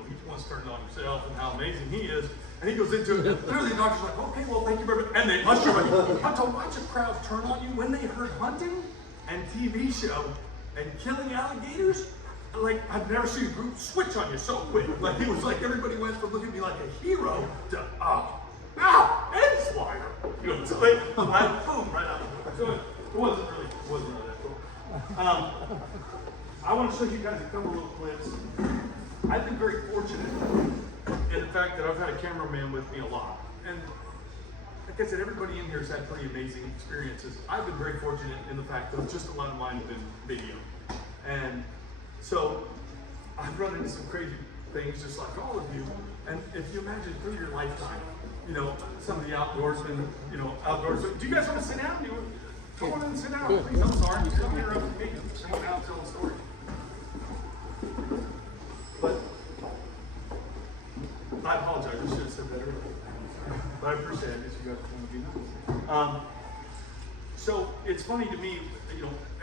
he wants to turn it on himself and how amazing he is. And he goes into it, and clearly the doctor's like, okay, well, thank you very much. And they usher him. But to watch a crowd turn on you when they heard hunting and TV show and killing alligators, like, I've never seen a group switch on you so quick. Like, it was like everybody went from looking at me like a hero to, and Swire. So they, boom, right out of the door. So it wasn't really that cool. I want to show you guys a couple little clips. I've been very fortunate in the fact that I've had a cameraman with me a lot. And like I said, everybody in here has had pretty amazing experiences. I've been very fortunate in the fact that just a lot of mine have been video. And so I've run into some crazy things just like all of you. And if you imagine through your lifetime, some of the outdoorsmen, outdoors. Do you guys want to sit down? Come on and sit down, please. I'm sorry. Don't interrupt me. Someone else tell the story. But I apologize. I should have said that earlier. But I appreciate it. You guys want to be nice. So it's funny to me,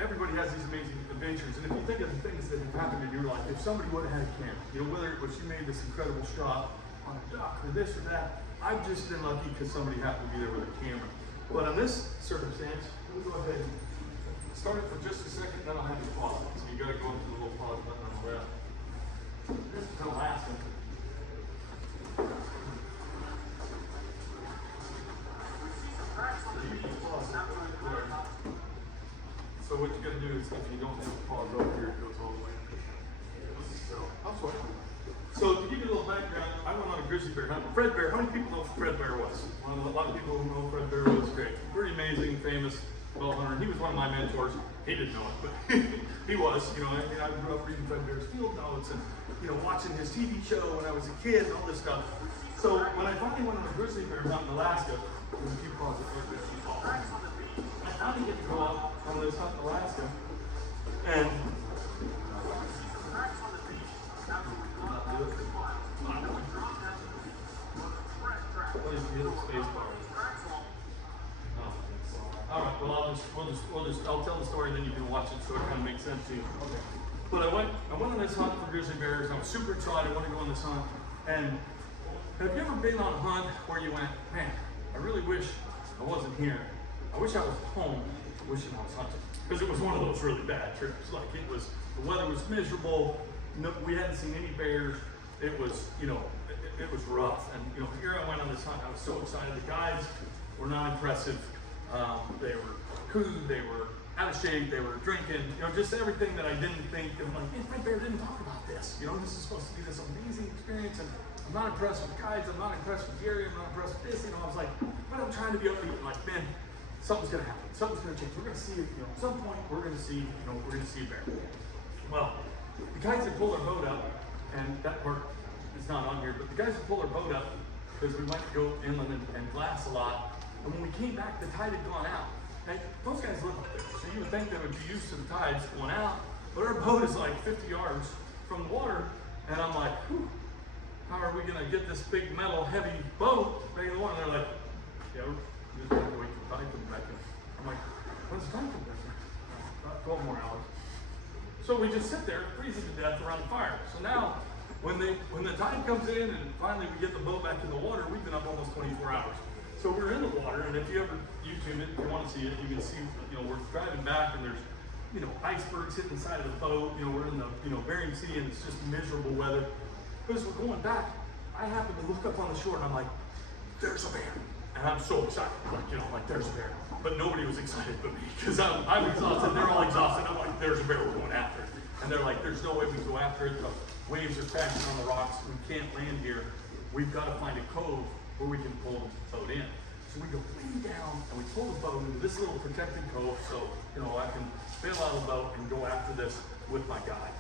everybody has these amazing adventures. And if you think of the things that have happened in your life, if somebody would have had a camera, whether it was you made this incredible shot on a duck or this or that, I've just been lucky because somebody happened to be there with a camera. But on this circumstance, let me go ahead and start it for just a second, then I'll have you pause it. So you got to go into the little pause button on the left. This is Alaska. So what you got to do is, if you don't have the pause over here, it goes all the way. So, I'll swear. So to give you a little background, I went on a grizzly bear hunt. Fred Bear, how many people know who Fred Bear was? A lot of people who know Fred Bear was great. Pretty amazing, famous bell hunter. He was one of my mentors. He didn't know it, but he was. I grew up reading Fred Bear's field notes and, watching his TV show when I was a kid and all this stuff. So when I finally went on a grizzly bear hunt in Alaska, there's a few pauses here, I finally get to go out on this hunt in Alaska, and Alright, well I'll tell the story and then you can watch it so it kind of makes sense to you. Okay. But I went on this hunt for grizzly bears. I was super excited. I wanted to go on this hunt. And have you ever been on a hunt where you went, man, I really wish I wasn't here. I wish I was home wishing I was hunting. Because it was one of those really bad trips. Like the weather was miserable. No, we hadn't seen any bears. It was, it was rough. And here I went on this hunt. I was so excited. The guys were not impressive. They were crude. They were out of shape. They were drinking. Just everything that I didn't think. I'm like, man, Fred Bear didn't talk about this. This is supposed to be this amazing experience. And I'm not impressed with guides. I'm not impressed with Gary. I'm not impressed with this. I was like, but I'm trying to be upbeat. I'm like, man, something's gonna happen. Something's gonna change. We're gonna see it. At some point, we're gonna see a bear. Well, the guys that pull their boat up, and that part is not on here, but the guys that pull their boat up, because we went to go inland and glass a lot, and when we came back, the tide had gone out. And those guys live up there, so you would think they would be used to the tides going out, but our boat is like 50 yards from the water, and I'm like, whew, how are we gonna get this big metal heavy boat back in the water? And they're like, yeah, we're just gonna have to wait for the tide to come back in. I'm like, when's the tide come back in? About 12 more hours. So we just sit there freezing to death around the fire. So now, when the tide comes in and finally we get the boat back in the water, we've been up almost 24 hours. So we're in the water, and if you ever YouTube it, if you want to see it, you can see, we're driving back and there's, icebergs hitting the side of the boat. We're in the, Bering Sea and it's just miserable weather. But as we're going back, I happen to look up on the shore and I'm like, there's a bear. And I'm so excited, like there's a bear. But nobody was excited but me, because I'm exhausted, they're all exhausted. I'm like, there's a bear, we're going after it. And they're like, there's no way we can go after it. The waves are crashing on the rocks, we can't land here. We've got to find a cove where we can pull the boat in. So we go way down and we pull the boat into this little protected cove so, I can bail out of the boat and go after this with my guy.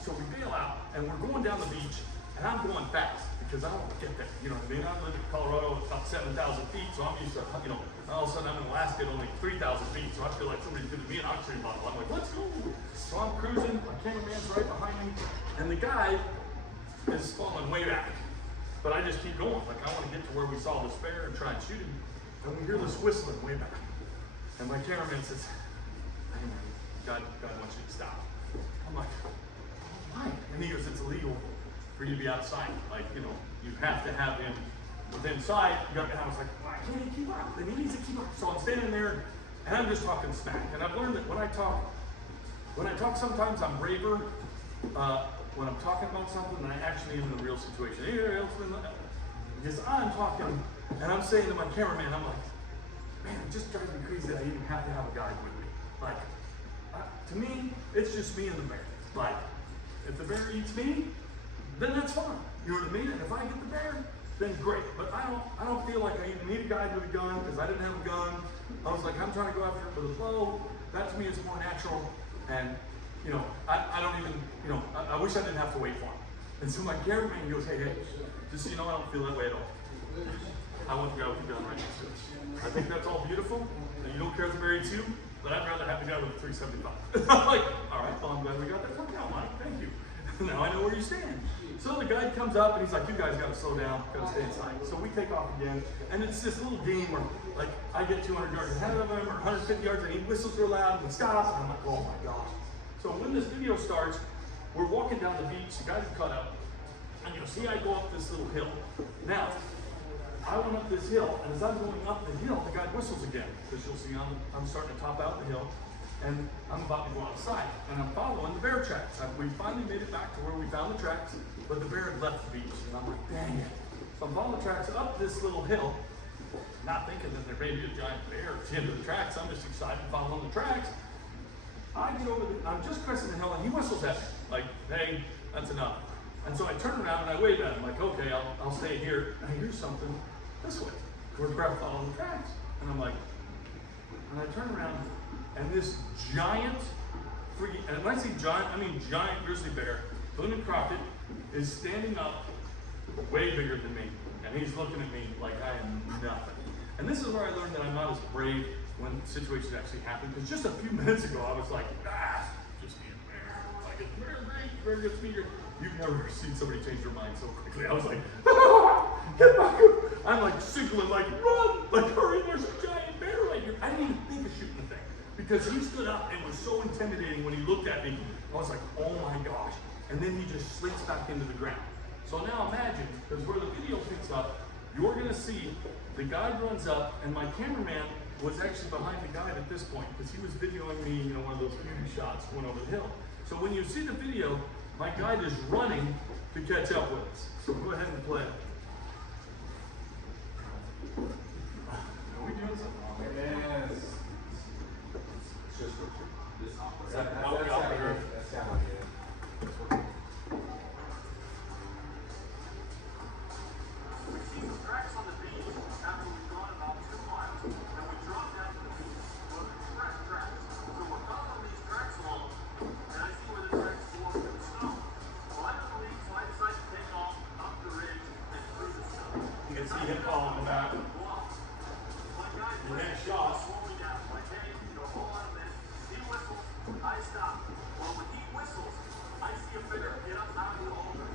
So we bail out, and we're going down the beach, and I'm going fast because I don't want to get there. You know what I mean? I live in Colorado, it's about 7,000 feet, so I'm used to, you know, all of a sudden I'm in Alaska at only 3,000 feet, so I feel like somebody's giving me an oxygen bottle. I'm like, let's go. So I'm cruising, my cameraman's right behind me, and the guy is falling way back. But I just keep going, like I want to get to where we saw this bear and try and shoot him. And we hear this whistling way back. And my cameraman says, hey man, God wants you to stop. I'm like, why? And he goes, it's illegal for you to be outside. Like, you know, you have to have him within sight. And I was like, why can't he keep up? Then he needs to keep up. So I'm standing there and I'm just talking smack. And I've learned that when I talk sometimes I'm braver when I'm talking about something than I actually am in a real situation. Because I'm talking and I'm saying to my cameraman, I'm like, man, it just drives me crazy that I even have to have a guide with me. Like, to me, it's just me and the bear. Like, if the bear eats me, then that's fine. You know what I mean? And if I get the bear, then great. But I don't feel like I even need a guide with a gun because I didn't have a gun. I was like, I'm trying to go after it with a bow. That to me is more natural. And, you know, I don't even, you know, I wish I didn't have to wait for him. And so my cameraman goes, hey, just so you know, I don't feel that way at all. I want the guy with the gun right next to us. I think that's all beautiful. And you don't care if the bear eats you, but I'd rather have the guy with the 375. I'm like, all right, well, I'm glad we got that worked out, Mike. Thank you. Now I know where you stand. So the guy comes up and he's like, you guys got to slow down, got to stay inside. So we take off again, and it's this little game where, like, I get 200 yards ahead of him or 150 yards, and he whistles real loud and he stops, and I'm like, oh my gosh. So when this video starts, we're walking down the beach, the guys are cut up, and you'll see I go up this little hill. Now, I went up this hill, and as I'm going up the hill, the guy whistles again, because you'll see I'm starting to top out the hill, and I'm about to go outside, and I'm following the bear tracks. We finally made it back to where we found the tracks, but the bear had left the beach, and I'm like, dang it. So I'm following the tracks up this little hill, not thinking that there may be a giant bear at the end of the tracks. I'm just excited following the tracks. I get over I'm just cresting the hill, and he whistles at me, like, hey, that's enough. And so I turn around and I wave at him, like, okay, I'll stay here. And I hear something this way, where the bear following the tracks. And I'm like, and I turn around, and this giant, and when I say giant, I mean giant grizzly bear, Boone Crockett, is standing up, way bigger than me, and he's looking at me like I am nothing. And this is where I learned that I'm not as brave when situations actually happen, because just a few minutes ago I was like, just be a bear. Like, it's bear gets me. You've never seen somebody change their mind so quickly. I was like, get back up. I'm like signaling, like, run, like, hurry, there's a giant bear right here. I didn't even think of shooting the thing, because he stood up and was so intimidating when he looked at me. I was like, oh my gosh. And then he just slinks back into the ground. So now imagine, because where the video picks up, you're gonna see the guide runs up, and my cameraman was actually behind the guide at this point, because he was videoing me, you know, one of those beauty shots going over the hill. So when you see the video, my guide is running to catch up with us. So go ahead and play it. Are we doing something wrong here? Yes. It's just this operator. That's how we heard. That's how we did. We see some tracks on the beach after we've gone about 2 miles, and we drop down to the beach. Well, they're fresh tracks. So we're following these tracks along, and I see where the tracks go up to the snow. Well, I don't believe, so I decide to take off up the ridge and through the snow. You can see him following back. My guy The next shot. slow me down. Like, hey, hold on a minute. He whistles, I stop. Well, when he whistles, I see a bear get up out of the altar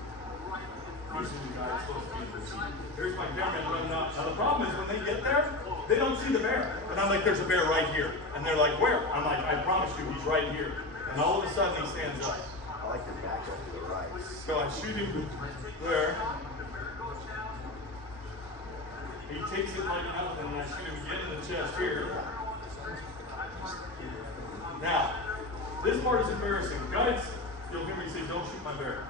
right in front of Usually me. the guy's supposed to be in the seat. Here's my cameraman running up. Now the problem is when they get there, they don't see the bear. And I'm like, there's a bear right here. And they're like, where? I'm like, I promise you, he's right here. And all of a sudden he stands up. I like your back up to the right. So I shoot him there. He takes it like nothing, and I shoot him again in the chest here. Now, this part is embarrassing. Guys, you'll hear me say, don't shoot my bear.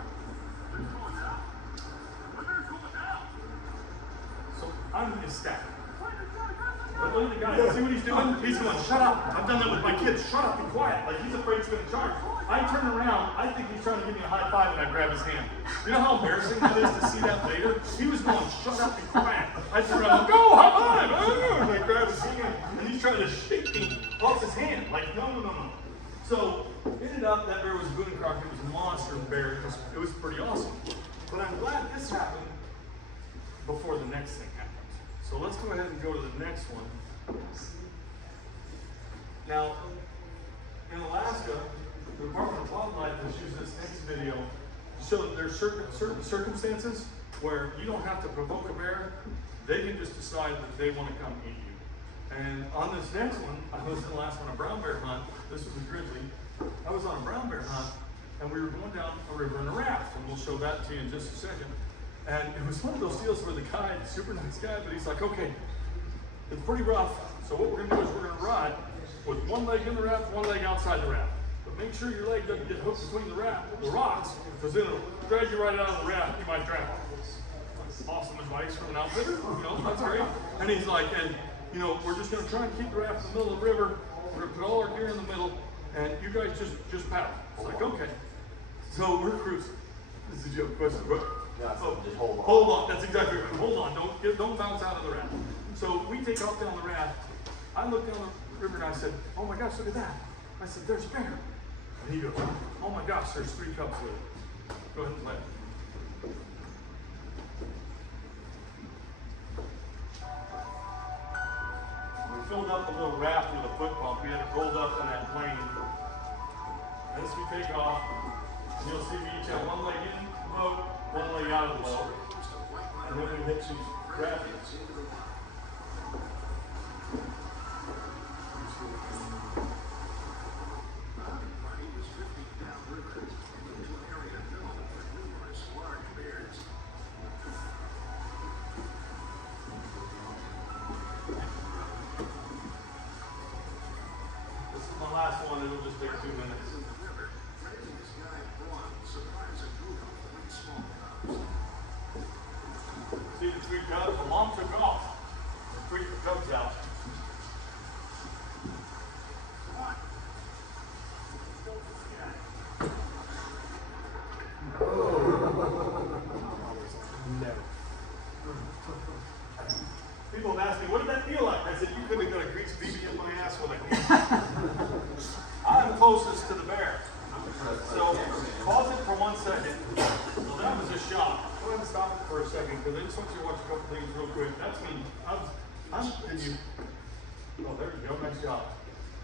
So I'm ecstatic. But look at the guy. See what he's doing? He's going, shut up. I've done that with my kids. Shut up, be quiet. Like he's afraid he's going to charge. I turn around. I think he's trying to give me a high five, and I grab his hand. You know how embarrassing that is to see that later? He was going, shut up, be quiet. I turn around, go, high five. And I grab his hand, and he's trying to shake me off his hand. Like, no. So, ended up, that bear was a Boone and Crockett. It was a monster bear. It was pretty awesome. But I'm glad this happened before the next thing happened. So let's go ahead and go to the next one. Now, in Alaska, the Department of Wildlife has used this next video to show that there's certain circumstances where you don't have to provoke a bear. They can just decide that they want to come eat you. And on this next one, I was in the last one, a brown bear hunt. This was a grizzly. I was on a brown bear hunt, and we were going down a river in a raft, and we'll show that to you in just a second. And it was one of those deals where the guy, super nice guy, but he's like, okay, it's pretty rough, so what we're gonna do is we're gonna ride with one leg in the raft, one leg outside the raft. But make sure your leg doesn't get hooked between the rocks, because then it'll drag you right out of the raft, you might drown. Awesome advice from an outfitter, that's great. And he's like, and we're just gonna try and keep the raft in the middle of the river, we're gonna put all our gear in the middle, and you guys just paddle. It's like, okay. So we're cruising. This is a joke question, but Just hold on. hold on, that's exactly right. Hold on, don't bounce out of the raft. So we take off down the raft. I look down the river and I said, oh my gosh, look at that. I said, there's a bear. And he goes, oh my gosh, there's 3 cubs with it. Go ahead and play. We filled up the little raft with a foot pump. We had it rolled up in that plane. As we take off, and you'll see we each have one leg in the boat, one leg out of the boat. And then we hit these rapids. This is my last one, it'll just take 2 minutes. See the 3 cubs? The mom took off. The 3 cubs out. People have asked me, what did that feel like? I said, you couldn't have got a grease BB in my ass with it. I'm closest to the bear. So, pause it for 1 second. Well, that was a shot. Go ahead and stop it for a second, because I just want you to watch a couple things real quick. That's me. Did you? Oh, there you go. Nice job.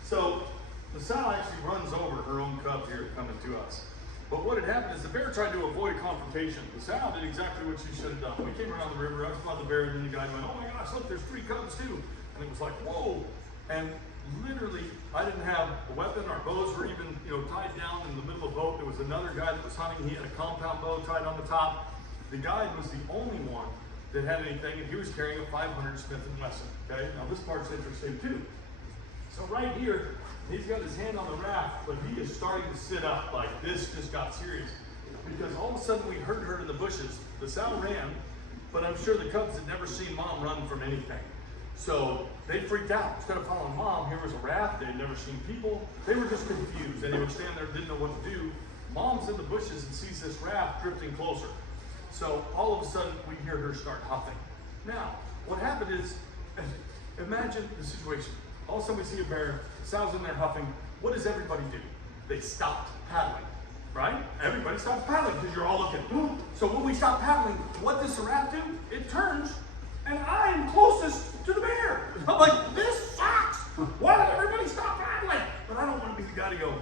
So, the sow actually runs over her own cub here coming to us. But what had happened is the bear tried to avoid confrontation. The sow did exactly what she should have done. We came around the river, I saw the bear, and then the guy went, oh my gosh, look, there's 3 cubs too. And it was like, whoa. And literally, I didn't have a weapon. Our bows were even, tied down in the middle of the boat. There was another guy that was hunting. He had a compound bow tied on the top. The guide was the only one that had anything, and he was carrying a 500 Smith & Wesson. Okay, now this part's interesting too. So right here, he's got his hand on the raft, but he is starting to sit up. Like this just got serious, because all of a sudden we heard her in the bushes. The sow ran, but I'm sure the cubs had never seen mom run from anything. So they freaked out. Instead of following mom, here was a raft. They had never seen people. They were just confused, and they would stand there, didn't know what to do. Mom's in the bushes and sees this raft drifting closer. So all of a sudden, we hear her start huffing. Now, what happened is, imagine the situation. All of a sudden, we see a bear. The sow's in there huffing. What does everybody do? They stopped paddling, right? Everybody stops paddling because you're all looking. So when we stop paddling, what does the raft do? It turns, and I'm closest to the bear. I'm like, this sucks. Why did everybody stop paddling? But I don't want to be the guy to go,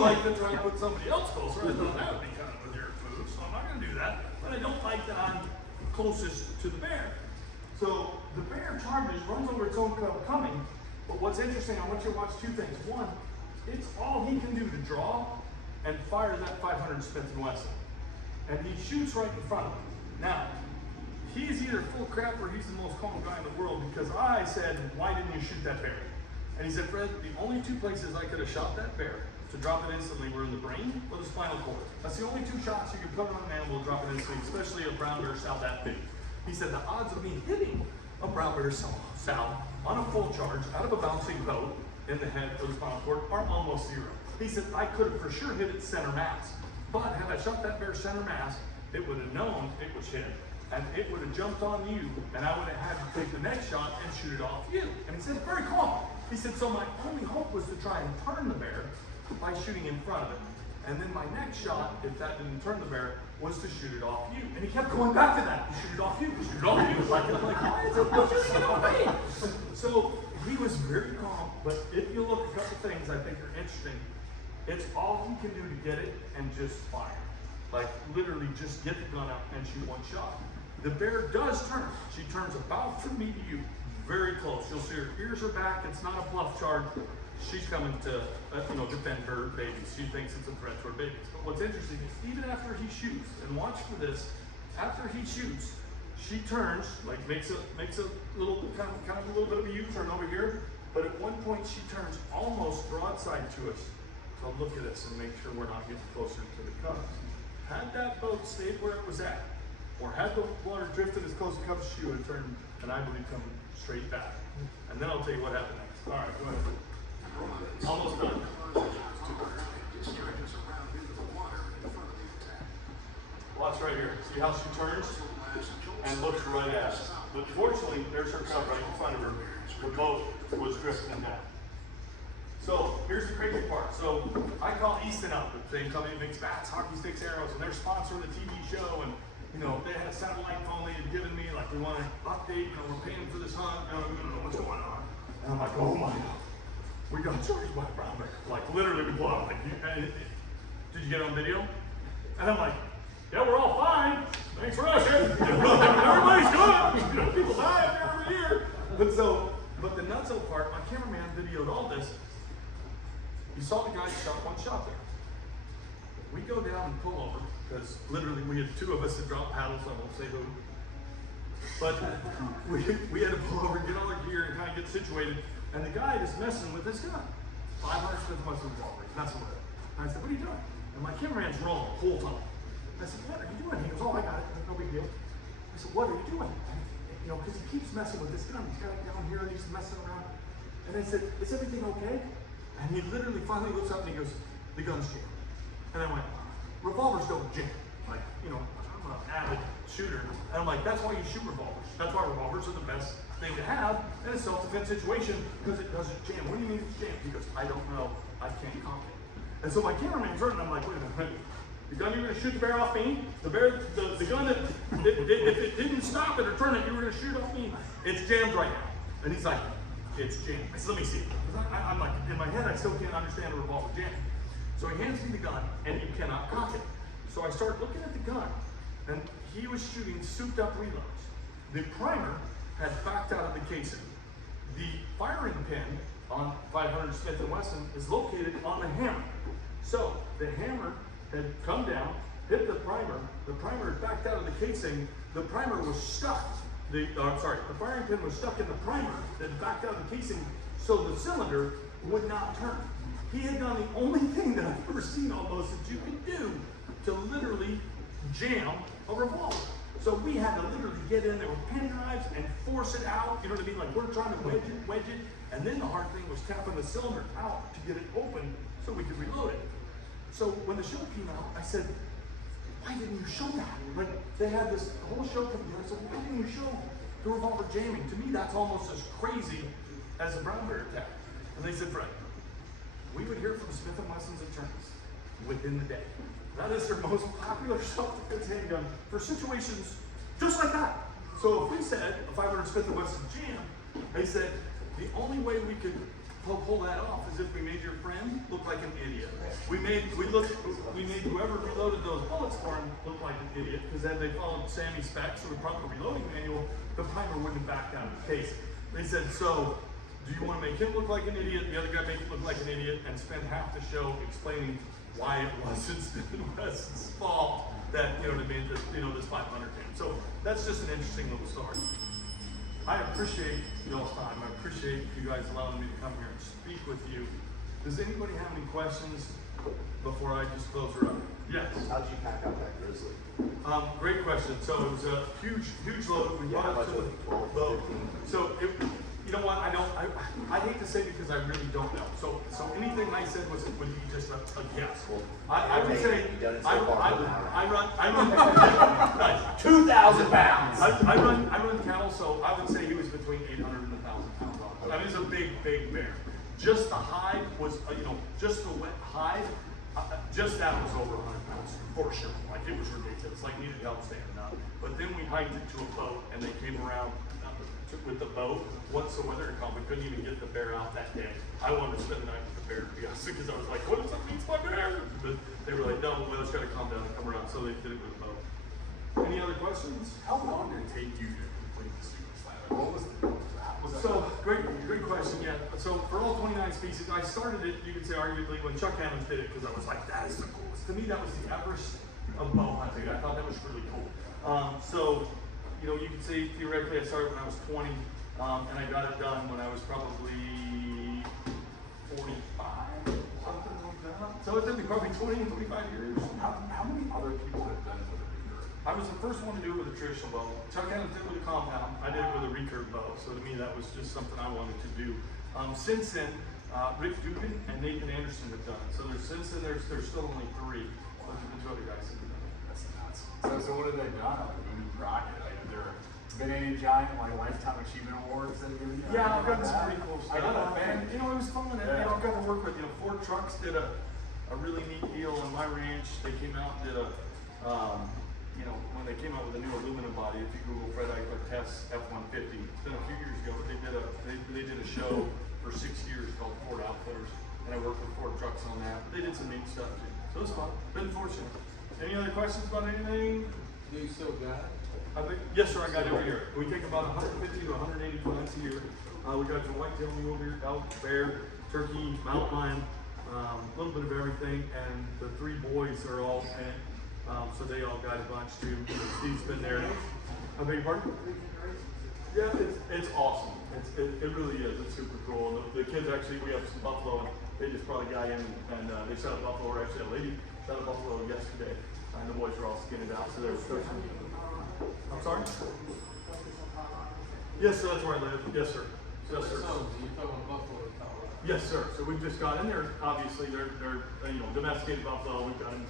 like to try to put somebody else closer. I thought that would be kind of a dirt move, so I'm not going to do that. But I don't like that I'm closest to the bear. So the bear charges, runs over its own cub coming. But what's interesting, I want you to watch 2 things. One, it's all he can do to draw and fire that 500 Smith & Wesson. And he shoots right in front of him. Now, he's either full crap or he's the most calm guy in the world, because I said, why didn't you shoot that bear? And he said, Fred, the only 2 places I could have shot that bear to drop it instantly were in the brain or the spinal cord. That's the only 2 shots you can put on an animal to drop it instantly, especially a brown bear sow that big. He said the odds of me hitting a brown bear sow on a full charge out of a bouncing boat in the head or the spinal cord are almost 0. He said I could have for sure hit its center mass, but had I shot that bear center mass, it would have known it was hit, and it would have jumped on you, and I would have had to take the next shot and shoot it off you. And he said, very calm. He said, so my only hope was to try and turn the bear shooting in front of it. And then my next shot, if that didn't turn the bear, was to shoot it off you. And he kept going back to that. Shoot it off you, shoot it off you. Like, I'm like, why is it shooting it off me? So he was very calm, but if you look at a couple things I think are interesting, it's all he can do to get it and just fire. Like literally just get the gun out and shoot one shot. The bear does turn. She turns about from me to you, very close. You'll see her ears are back. It's not a bluff charge. She's coming to, defend her babies. She thinks it's a threat to her babies. But what's interesting is even after he shoots, and watch for this, after he shoots, she turns, like makes a little kind of a little bit of a U-turn over here. But at one point she turns almost broadside to us to look at us and make sure we're not getting closer to the cubs. Had that boat stayed where it was at, or had the water drifted as close to cubs, she would have turned and I believe come straight back. And then I'll tell you what happened next. All right, go ahead. Almost done. Watch right here. See how she turns and looks right at us. But fortunately, there's her cub right in front of her. The boat was drifting down. So here's the crazy part. So I call Easton up, the same company that makes bats, hockey sticks, arrows, and they're sponsoring the TV show. And they had a satellite phone they had given me, like we want to update. We're paying for this hunt. We don't know what's going on. And I'm like, oh my God. We got charged by a brown bear. Like literally, we pull out. Like, did you get it on video? And I'm like, yeah, we're all fine. Thanks for us. Everybody's good. People die every year. But the nutso part, my cameraman videoed all this. You saw the guy shot one shot there. We go down and pull over because literally we had two of us that dropped paddles. I won't say who. But we had to pull over, get all our gear, and kind of get situated. And the guy is messing with his gun. 500 Smith & Wesson revolver. He's messing with it. And I said, what are you doing? And my cameraman's rolling the whole time. I said, what are you doing? He goes, oh, I got it. No big deal. I said, what are you doing? Because he keeps messing with this gun. He's got it down here and he's messing around. And I said, is everything okay? And he literally finally looks up and he goes, the gun's jammed. And I went, revolvers don't jam. Like, I'm an avid shooter. And I'm like, that's why you shoot revolvers. That's why revolvers are the best thing to have in a self-defense situation because it doesn't jam. What do you mean it's jammed? He goes, I don't know. I can't cock it. And so my cameraman's running. I'm like, wait a minute. The gun you were going to shoot the bear off me? The gun that, if it didn't stop it or turn it, you were going to shoot off me? It's jammed right now. And he's like, it's jammed. I said, let me see it. I'm like, in my head, I still can't understand a revolver jamming. So he hands me the gun, and you cannot cock it. So I start looking at the gun, and he was shooting souped up reloads. The primer had backed out of the casing. The firing pin on 500 Smith & Wesson is located on the hammer. So the hammer had come down, hit the primer had backed out of the casing, the primer was stuck. The firing pin was stuck in the primer that backed out of the casing, so the cylinder would not turn. He had done the only thing that I've ever seen almost that you could do to literally jam a revolver. So we had to literally get in there with penny knives and force it out, you know what I mean? Like we're trying to wedge it. And then the hard thing was tapping the cylinder out to get it open so we could reload it. So when the show came out, I said, why didn't you show that? Like they had this whole show coming together. I said, why didn't you show the revolver jamming? To me, that's almost as crazy as a brown bear attack. And they said, Fred, we would hear from Smith & Wesson's attorneys within the day. That is their most popular self-defense handgun for situations just like that. So if we said a 500 Smith & Wesson jam, they said the only way we could pull that off is if we made your friend look like an idiot. We made whoever reloaded those bullets for him look like an idiot because then they followed Sammy's specs or the proper reloading manual. The primer wouldn't back down the case. They said, so do you want to make him look like an idiot, the other guy make him look like an idiot, and spend half the show explaining why it wasn't Smith & Wesson's fault that, this 500 came. So that's just an interesting little story. I appreciate y'all's time. I appreciate you guys allowing me to come here and speak with you. Does anybody have any questions before I just close her up? Yes. How did you pack out that grizzly? Great question. So it was a huge load. We brought it to the boat. So you know what? I hate to say because I really don't know. So anything I said would be just a guess. I would say I run 2,000 pounds. I run cattle, so I would say he was between 800 and 1,000 pounds on it. I mean, he's a big bear. Just the hide was, just the wet hide, just that was over 100 pounds for sure. Like it was ridiculous. Like needed help standing up. But then we hiked it to a boat, and they came around with the boat. Once the weather had come, we couldn't even get the bear out that day. I wanted to spend the night with the bear, to be honest, because I was like, what if something eats my bear? But they were like, no, the weather's got to calm down and come around. So they did it with a boat. Any other questions? How long did it take you to complete the super slam? What was the deal with that? Was that So great question. Yeah. So for all 29 species, I started it. You could say arguably when Chuck Hammonds did it because I was like, that is the coolest. To me, that was the Everest of bow hunting. I thought that was really cool. So you could say theoretically I started when I was 20, and I got it done when I was probably 45, something like that. So it took me probably 20, 25 years. How many other people have done it with a recurve? I was the first one to do it with a traditional bow. Chuck Hammonds did it with a compound. I did it with a recurve bow. So to me, that was just something I wanted to do. Since then, Rick Dugan and Nathan Anderson have done it. So since then, there's still only 3. Those are the 2 other guys that have done it. That's nuts. So what have they done? Like, when you rock it, like, have there been any giant lifetime achievement awards that have given you? Yeah, I've gotten some pretty cool I stuff. got that. And it was fun. And, I've got to work with, Ford Trucks did a really neat deal on my ranch. They came out and did when they came out with a new aluminum body, if you Google Fred Eichler tests F-150, it's been a few years ago, but they did a show for 6 years called Ford Outfitters, and I worked with Ford Trucks on that. But they did some neat stuff too. So it was fun. Been fortunate. Any other questions about anything? Do you still got it? Yes, sir, I got it every year. We take about 150 to 180 clients a year. We got your whitetail, mule deer, elk, bear, turkey, mountain lion, a little bit of everything. And the 3 boys are all, so they all got a bunch too. Steve's been there. I beg your pardon? Yeah, it's awesome. It really is. It's super cool. The kids actually, we have some buffalo, and they just brought a guy in, and they shot a buffalo, or actually a lady shot a buffalo yesterday. And the boys are all skinned out, so there's some. I'm sorry? Yes, sir, that's where I live. Yes, sir. Yes, sir. So you're talking about Buffalo, Colorado. Yes, sir. So we've just got in there. Obviously, they're domesticated buffalo. We've got them,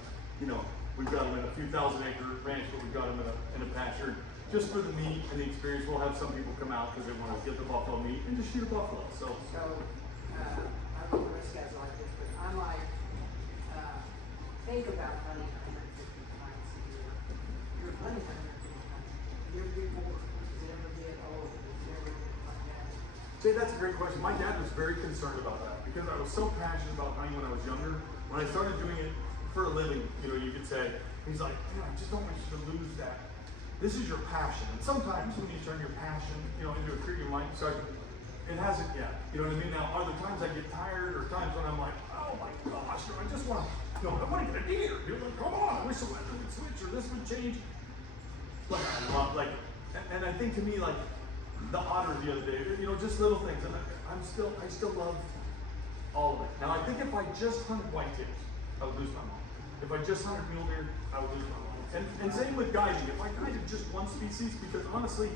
we've got them in a few thousand-acre ranch, but we've got them in a pasture just for the meat and the experience. We'll have some people come out because they want to get the buffalo meat and just shoot a buffalo. So I don't know if this guy's like this, but I like think about hunting 150 times a year. You're hunting 150 times. You ever get bored? Does it ever get old? Does it ever get like that? Jay, that's a great question. My dad was very concerned about that because I was so passionate about hunting when I was younger. When I started doing it for a living, you could say, he's like, I just don't want you to lose that. This is your passion. And sometimes when you turn your passion, into a career, you might start, it hasn't yet. You know what I mean? Now, other times I get tired, or times when I'm like, oh my gosh, I just want to, I want to get a deer. You're like, come on, I wish the weather would switch or this would change. But I love, and I think to me, like, the otter the other day, just little things. And I still love all of it. Now, I think if I just hunted whitetails, I would lose my mind. If I just hunted mule deer, I would lose my mind. And same with guiding. If I guided just one species, because honestly,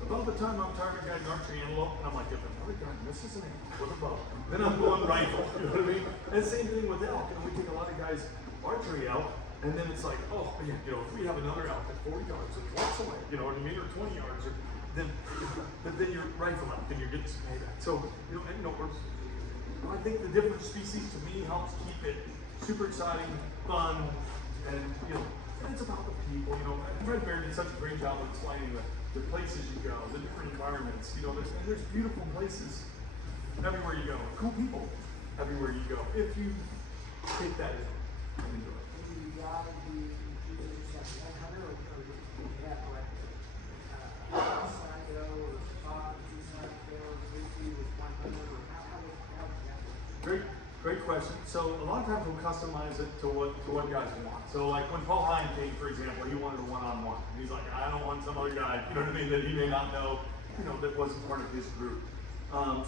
about the time I'm tired of guiding archery antelope, and I'm like, if another guy misses an animal with a bow, then I'm going rifle. You know what I mean? And same thing with elk. We take a lot of guys archery out, and then it's like, oh, if we have another elk at 40 yards and walks away, you know what I mean, or 20 yards, but then you're rifle out and you're getting some payback. So, I think the different species to me helps keep it super exciting, fun, and it's about the people. Fred Bear did such a great job of explaining the places you go, the different environments. There's beautiful places everywhere you go, cool people everywhere you go. If you take that in and enjoy it. You gotta be either just like 100 or you have like Psycho or Fox, Psycho, or Lucy with 100 or how would that Great question. So a lot of times we'll customize it to what guys want. So like when Paul Hine came, for example, he wanted a one-on-one. He's like, I don't want some other guy, that he may not know, that wasn't part of his group.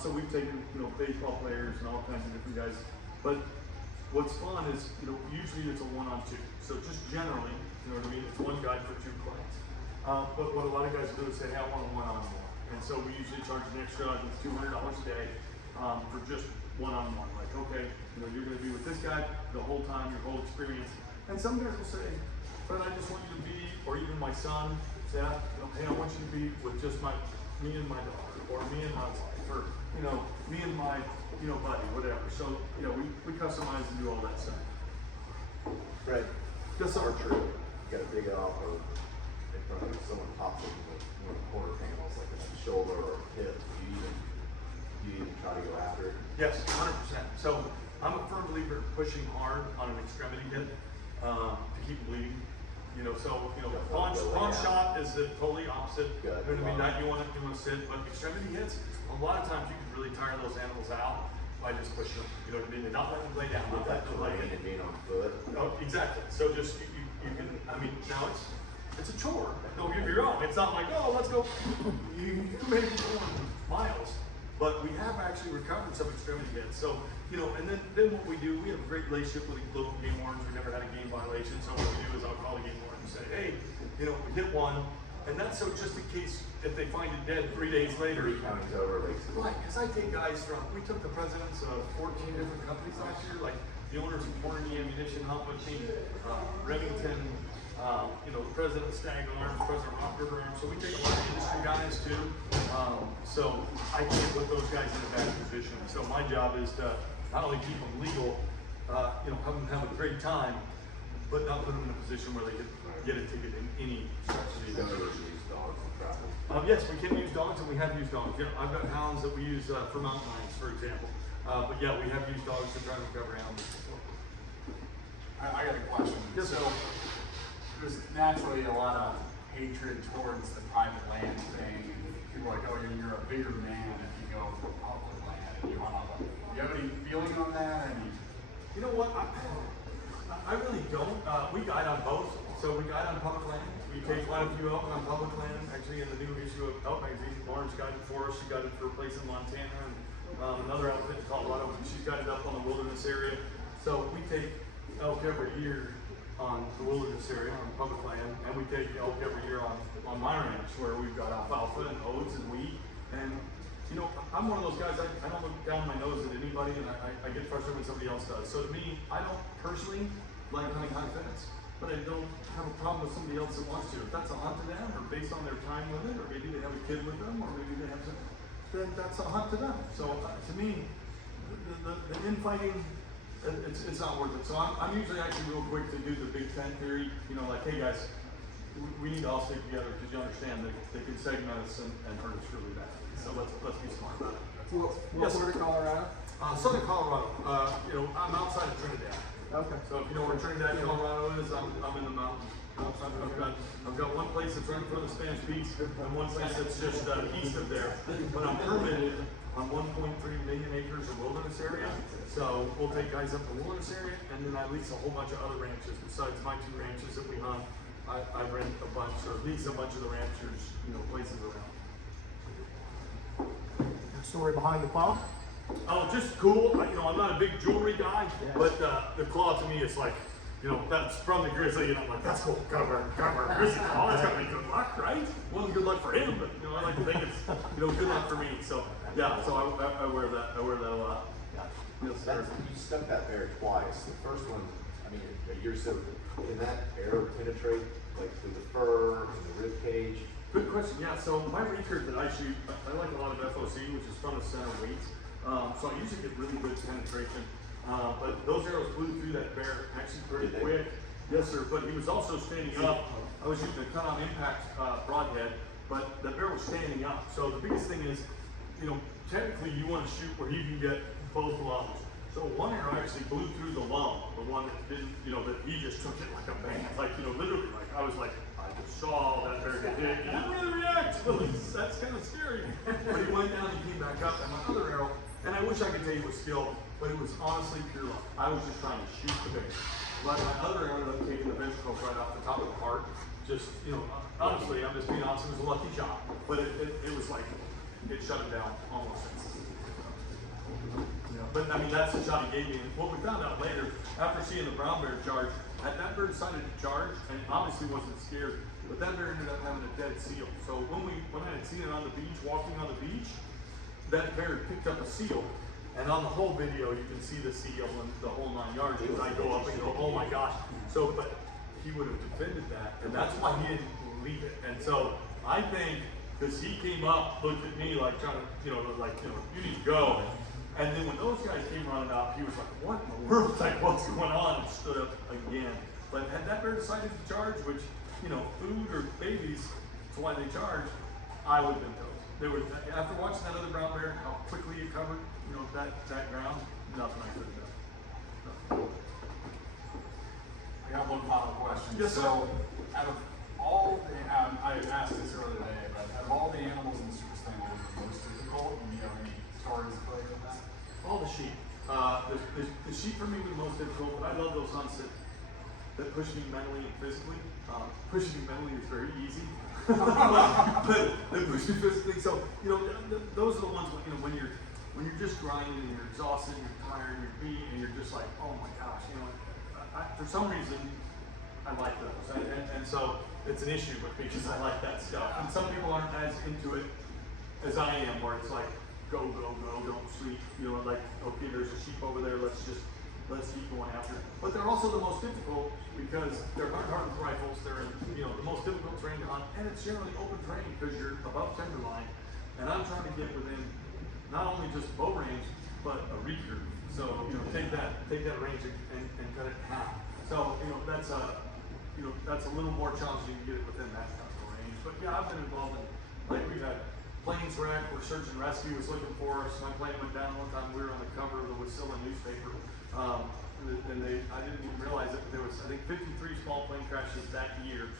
So we've taken, baseball players and all kinds of different guys. But what's fun is, usually it's a one-on-two. So just generally, it's one guy for 2 clients. But what a lot of guys do is say, hey, I want a one-on-one. And so we usually charge an extra, I think it's $200 a day for just one-on-one. Like, okay, you're going to be with this guy the whole time, your whole experience. And some guys will say, but I just want you to be, or even my son, Seth, hey, I want you to be with just me and my daughter, or me and my wife. for, you know, me and my, you know, buddy, whatever. So, you know, we customize and do all that stuff. Fred, Yes, sir. archery, you got a big offer in front of you, someone pops into one of the corner panels, like a shoulder or a hip, do you even try to go after it? Yes, 100%. So I'm a firm believer in pushing hard on an extremity hit to keep bleeding. You know, so you know, pawn shot is the totally opposite. You know what I mean? That you want to sit, but extremity hits, a lot of times you can really tire those animals out by just pushing them. You know what I mean? They're not letting them lay down. With that terrain and being on foot. Oh, exactly. So just you can. I mean, now it's a chore. Don't get me wrong. It's not like, oh, let's go. You may be going miles, but we have actually recovered some extremity hits. So you know, and then what we do, we have a great relationship with the local game wardens. We never had a game violation. So what we do is I'll call the game warden and say, hey, you know, we hit one, and that's so just in case if they find it dead 3 days later. 3 counties over, like. Right, because I take guys from, we took the presidents of 14 different companies last year, like the owners of Hornady Ammunition Company, Remington, you know, the president of Stag Arms, president of Rock River Arms, so we take a lot of industry guys too. So I can't put those guys in a bad position. So my job is to not only keep them legal, you know, have them have a great time, but not put them in a position where they could get a ticket in any stretch of the Never imagination. use dogs in travel. Yes, we can use dogs, and we have used dogs. Yeah, I've got hounds that we use for mountain lions, for example. But yeah, we have used dogs to try to recover animals before. I got a question. Yes, So sir. there's naturally a lot of hatred towards the private land thing. People are like, oh, you're a bigger man if you go for public land and you hunt off of. Do you have any feeling on that? You know what? I really don't. We guide on both. So we guide on public land. We take quite a few elk on public land. Actually, in the new issue of Elk Magazine, Lauren's guided for us. She guided for a place in Montana and another outfit in Colorado. She's guided up on the wilderness area. So we take elk every year on the wilderness area, on public land, and we take elk every year on my ranch where we've got alfalfa and oats and wheat. And you know, I'm one of those guys, I don't look down my nose at anybody, and I get frustrated when somebody else does. So to me, I don't personally like hunting high fence, but I don't have a problem with somebody else that wants to. If that's a hunt to them, or based on their time limit, or maybe they have a kid with them, or maybe they have some, then that's a hunt to them. So to me, the infighting, it's not worth it. So I'm usually actually real quick to do the big tent theory, you know, like, hey guys, we need to all stick together because you understand that they can segment us and hurt us really bad. So let's be smart about it. What Yes, part of Colorado? Southern Colorado. You know, I'm outside of Trinidad. Okay. So if you know where Trinidad, Colorado is, I'm in the mountains. I've got one place that's right in front of the Spanish Peaks and one place that's just east of there. But I'm permitted on 1.3 million acres of wilderness area. So we'll take guys up the wilderness area, and then I lease a whole bunch of other ranches besides my 2 ranches that we hunt. I rent a bunch, or lease a bunch of the ranchers, you know, places around. Story behind the claw? Oh, just cool. You know, I'm not a big jewelry guy, but the claw to me is like, you know, that's from the grizzly, and I'm like, that's cool. Gotta wear a grizzly claw. That's gotta be good luck, right? Wasn't good luck for him, but you know, I like to think it's, you know, good luck for me. So yeah, so I wear that. I wear that a lot. Yes, sir. You stuck that bear twice. The first one, I mean, you're so, can that arrow penetrate like through the fur and the rib cage? Good question. Yeah, so my recurve that I shoot, I like a lot of FOC, which is front of center weight. So I usually get really good penetration. But those arrows flew through that bear actually pretty Did they? quick. Yes, sir. But he was also standing up. I was shooting a cut on impact broadhead, but the bear was standing up. So the biggest thing is, you know, technically you want to shoot where you can get both lungs. So one arrow actually blew through the lung, the one that didn't, you know, that he just took it like a man. Like, you know, literally, like, I was like, I just saw that bear get hit. He didn't really react. That's kind of scary. But he went down, he came back up, and my other arrow, and I wish I could tell you it was skill, but it was honestly pure luck. I was just trying to shoot the bear. But my other arrow ended up taking the ventricles right off the top of the heart. Just, you know, honestly, I'm just being honest, it was a lucky shot. But it was like, it shut him down almost instantly. But I mean, that's the shot he gave me. And what we found out later, after seeing the brown bear charge, that bear decided to charge, and obviously wasn't scared. But that bear ended up having a dead seal. So when I had seen it on the beach, walking on the beach, that bear picked up a seal. And on the whole video, you can see the seal and the whole 9 yards. Because I go up and go, oh my gosh. So, but he would have defended that, and that's why he didn't leave it. And so I think because he came up, looked at me like trying to, you need to go. And then when those guys came running up, he was like, what in the world? Like, what's going on? And stood up again. But had that bear decided to charge, which, food or babies, that's why they charge, I would have been toast. After watching that other brown bear, how quickly it covered, that ground, nothing I could have done. I got one final question. Yes, sir. So, out of all the, I asked this earlier today, but out of all the animals in the super stand, what was the most difficult? And do you have any stories of that? All the sheep. The sheep for me were the most difficult, but I love those hunts that push me mentally and physically. Pushing me mentally is very easy, but they push me physically. So those are the ones when you're just grinding and you're exhausted, and you're tired, and you're beat, and you're just like, oh my gosh, for some reason I like those, and so it's an issue with me because I like that stuff. And some people aren't as into it as I am, where it's like, go, don't sleep. Like, okay, there's a sheep over there, let's keep going after it. But they're also the most difficult because they're hard with rifles, they're in, the most difficult terrain to hunt, and it's generally open terrain because you're above timberline, and I'm trying to get within not only just bow range, but a recurve. So, take that range and cut it in half. So, that's a little more challenging to get it within that kind of range. But yeah, I've been involved in, like, we've had planes wreck, where search and rescue was looking for us. My plane went down one time. We were on the cover of the Wasilla newspaper, and I didn't even realize it. But there was, I think, 53 small plane crashes that year,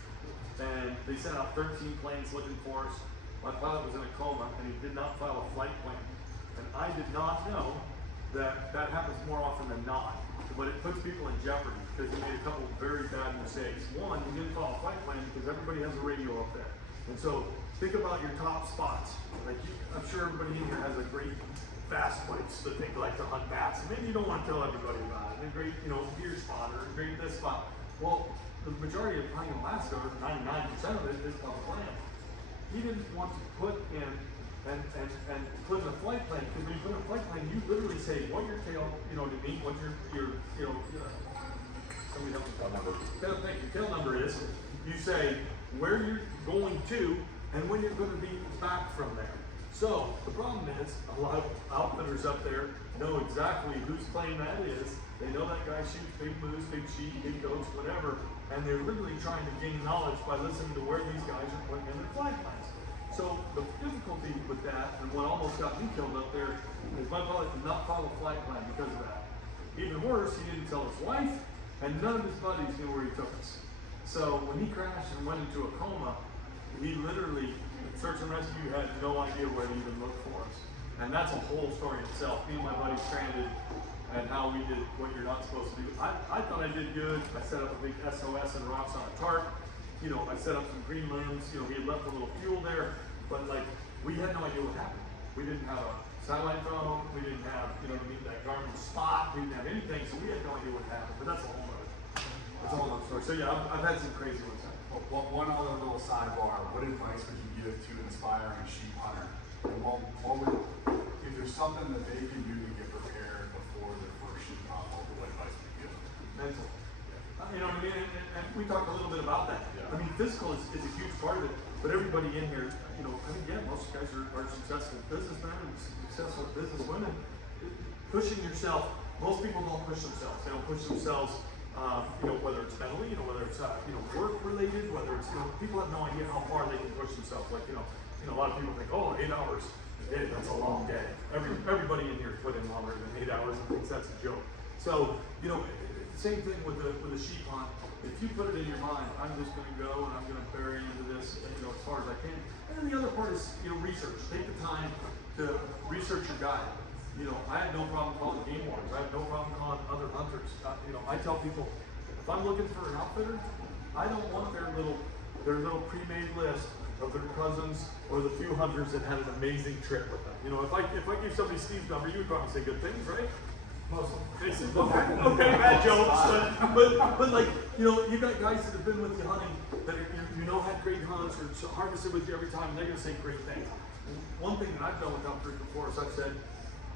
and they sent out 13 planes looking for us. My pilot was in a coma, and he did not file a flight plan, and I did not know that happens more often than not. But it puts people in jeopardy because he made a couple of very bad mistakes. One, he didn't file a flight plan because everybody has a radio up there, and so think about your top spots. Like, I'm sure everybody in here has a great bass place that they like to hunt bass. And maybe you don't want to tell everybody about it. And a great, deer spot or a great this spot. Well, the majority of hunting in Alaska, or 99% of it, is public land. He didn't want to put in and put in a flight plan, because when you put in a flight plan, you literally say what your tail, to meet, what your somebody help me. Thank you. Tail number is. You say where you're going to, and when you're going to be back from there. So the problem is, a lot of outfitters up there know exactly whose plane that is. They know that guy shoots big moose, big sheep, big goats, whatever, and they're literally trying to gain knowledge by listening to where these guys are putting in their flight plans. So the difficulty with that, and what almost got me killed up there, is my pilot did not follow a flight plan because of that. Even worse, he didn't tell his wife, and none of his buddies knew where he took us. So when he crashed and went into a coma, he literally, search and rescue, had no idea where to even look for us. And that's a whole story in itself. Me and my buddy stranded, and how we did what you're not supposed to do. I thought I did good. I set up a big SOS and rocks on a tarp. I set up some green limbs. We had left a little fuel there, but we had no idea what happened. We didn't have a satellite phone. We didn't have, that Garmin spot. We didn't have anything, so we had no idea what happened. But that's a whole other story. So yeah, I've had some crazy ones happen. Well, one other little sidebar. What advice would you give to an aspiring sheep hunter? And if there's something that they can do to get prepared before their first sheep hunt, what advice would you give them? Mental. You know what I mean? And we talked a little bit about that. Yeah. I mean, physical is a huge part of it, but everybody in here, and again, most guys are successful businessmen and successful businesswomen. Pushing yourself, most people don't push themselves. They don't push themselves, whether it's mentally, whether it's, work related, whether it's, people have no idea how far they can push themselves. Like, a lot of people think, 8 hours, that's a long day. Everybody in here put in longer than 8 hours and thinks that's a joke. So, same thing with the sheep hunt. If you put it in your mind, I'm just going to go and I'm going to bury into this, as far as I can. And then the other part is, research. Take the time to research your guide. I have no problem calling game wardens. I have no problem calling other hunters. I tell people, if I'm looking for an outfitter, I don't want their little pre-made list of their cousins or the few hunters that had an amazing trip with them. If I give somebody Steve's number, you would probably say good things, right? Most of them. They said, okay, bad jokes, but you got guys that have been with you hunting that had great hunts or harvested with you every time, and they're gonna say great things. And one thing that I've done with outfitters before is I've said,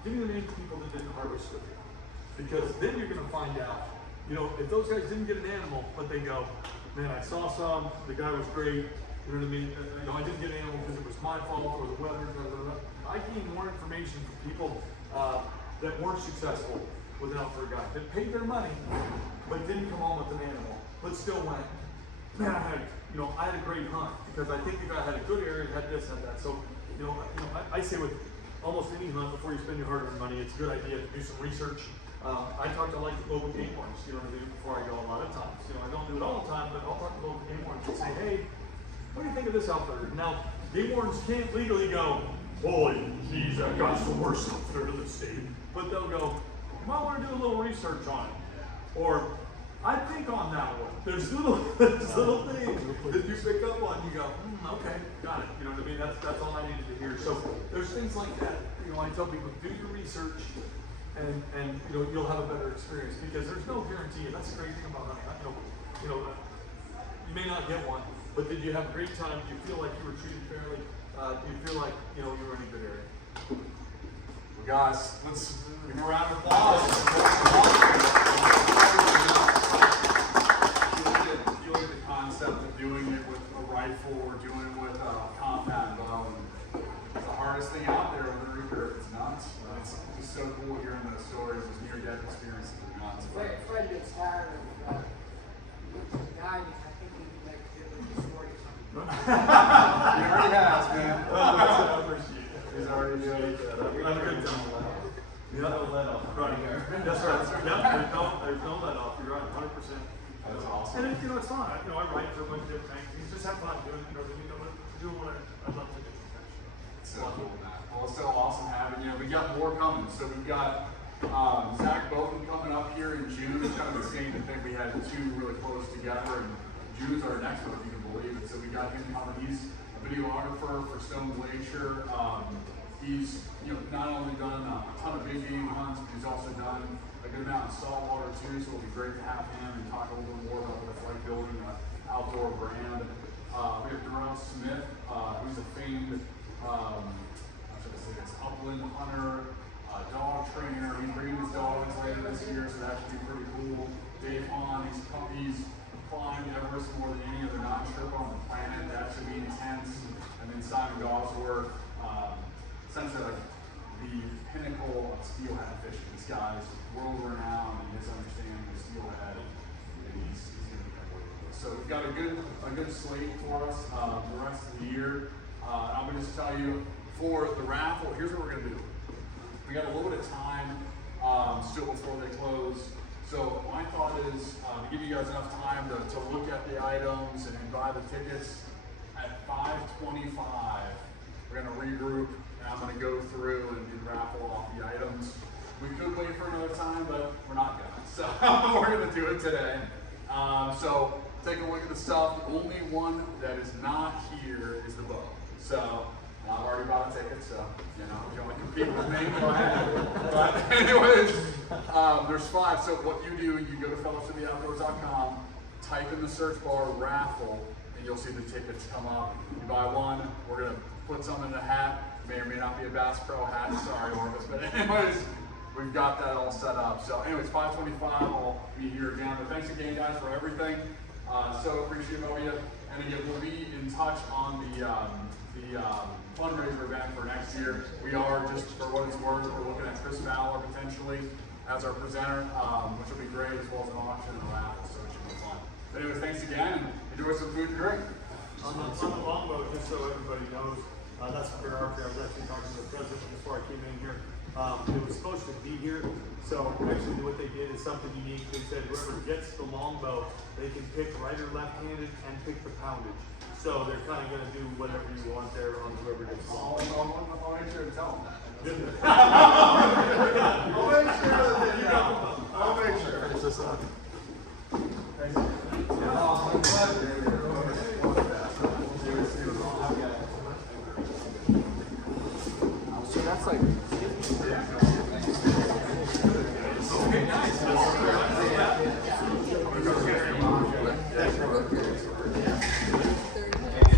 give me the names of people that didn't harvest with you. Because then you're gonna find out, if those guys didn't get an animal, but they go, man, I saw some, the guy was great, You know what I mean? I didn't get an animal because it was my fault or the weather. Blah, blah, blah. I gained more information from people that weren't successful with an outfitter guide, that paid their money, but didn't come home with an animal, but still went. Man, I had a great hunt because I think the guy had a good area, had this, had that. So, I say with almost any hunt, before you spend your hard-earned money, it's a good idea to do some research. I talk to like local game wardens, you know what I mean, before I go a lot of times. I don't do it all the time, but I'll talk to local game wardens and say, hey, what do you think of this outfitter? Now, game wardens can't legally go, boy, he's got the worst outfitter in the state. But they'll go, you might want to do a little research on it. Or, I think on that one. There's little things that you pick up on, you go, okay, got it. You know what I mean? That's all I needed to hear. So there's things like that. I tell people, do your research and you'll have a better experience because there's no guarantee. And that's the great thing about hunting. You may not get one, but did you have a great time? Do you feel like you were treated fairly? Do you feel like you were in a good area? Well, guys, let's give a round of applause. You look at the concept of doing it with a rifle or doing it with a compound bow. It's the hardest thing out there on the reaper. It's nuts. It's just so cool hearing those stories, those near-death experiences. Are nuts. Fred gets tired of guiding. I think he can make a different story. He already has, man. I appreciate it. He's already doing it. Have a good time. No let off. Right. That's right. Yeah, there's no let off. You're right, 100%. That's awesome. And it's fun. I write for a bunch of different things. Just have fun doing what I love to do. So cool, man. Well, it's so awesome having you. We got more coming. So we've got Zach Bolton coming up here in June. It's kind of insane to think we had two really close together, and June's our next one, if you can believe it. So we got him coming. He's a videographer for Stone Glacier. He's not only done a ton of big game hunts, but he's also done a good amount of saltwater too. So it'll be great to have him and talk a little bit more about what it's like building an outdoor brand. We have Durrell Smith, who's a famed upland hunter, dog trainer. He's bringing his dogs later this year, so that should be pretty cool. Dave Hahn, he's climbed Everest more than any other non-tripper on the planet. That should be intense. And then Simon Gosworth, essentially like the pinnacle of steelhead fishing. This guy is world renowned in his understanding of steelhead, and he's going to be unbelievable. So we've got a good slate for us the rest of the year. I'm going to just tell you, for the raffle, here's what we're going to do. We got a little bit of time still before they close. So my thought is to give you guys enough time to look at the items and buy the tickets. At 5:25, we're going to regroup, and I'm going to go through and raffle off the items. We could wait for another time, but we're not going to. So we're going to do it today. So take a look at the stuff. The only one that is not here is the bow. So I've already bought a ticket, so if you want to compete with me, go ahead. But anyways, there's 5. So what you do, you go to fellowshipoftheoutdoors.com, type in the search bar raffle, and you'll see the tickets come up. You buy one, we're gonna put some in a hat. May or may not be a Bass Pro hat. Sorry, Orvis. But anyways, we've got that all set up. So anyways, 5:25, I'll be here again. But thanks again, guys, for everything. So appreciative of you. And again, we'll be in touch on the fundraiser event for next year. We are, just for what it's worth, we're looking at Chris Fowler potentially as our presenter, which will be great, as well as an auction and a raffle, so it should be fun. But anyways, thanks again, and enjoy some food and drink. On the longboat, just so everybody knows, that's the fair archery. I was actually talking to the president before I came in here. It was supposed to be here, so actually what they did is something unique. They said whoever gets the longbow, they can pick right or left-handed and pick the poundage. So they're kind of going to do whatever you want there on whoever gets the longbow. I'll make sure to tell them that. I'll make sure. Is this See, that's like. Okay, nice.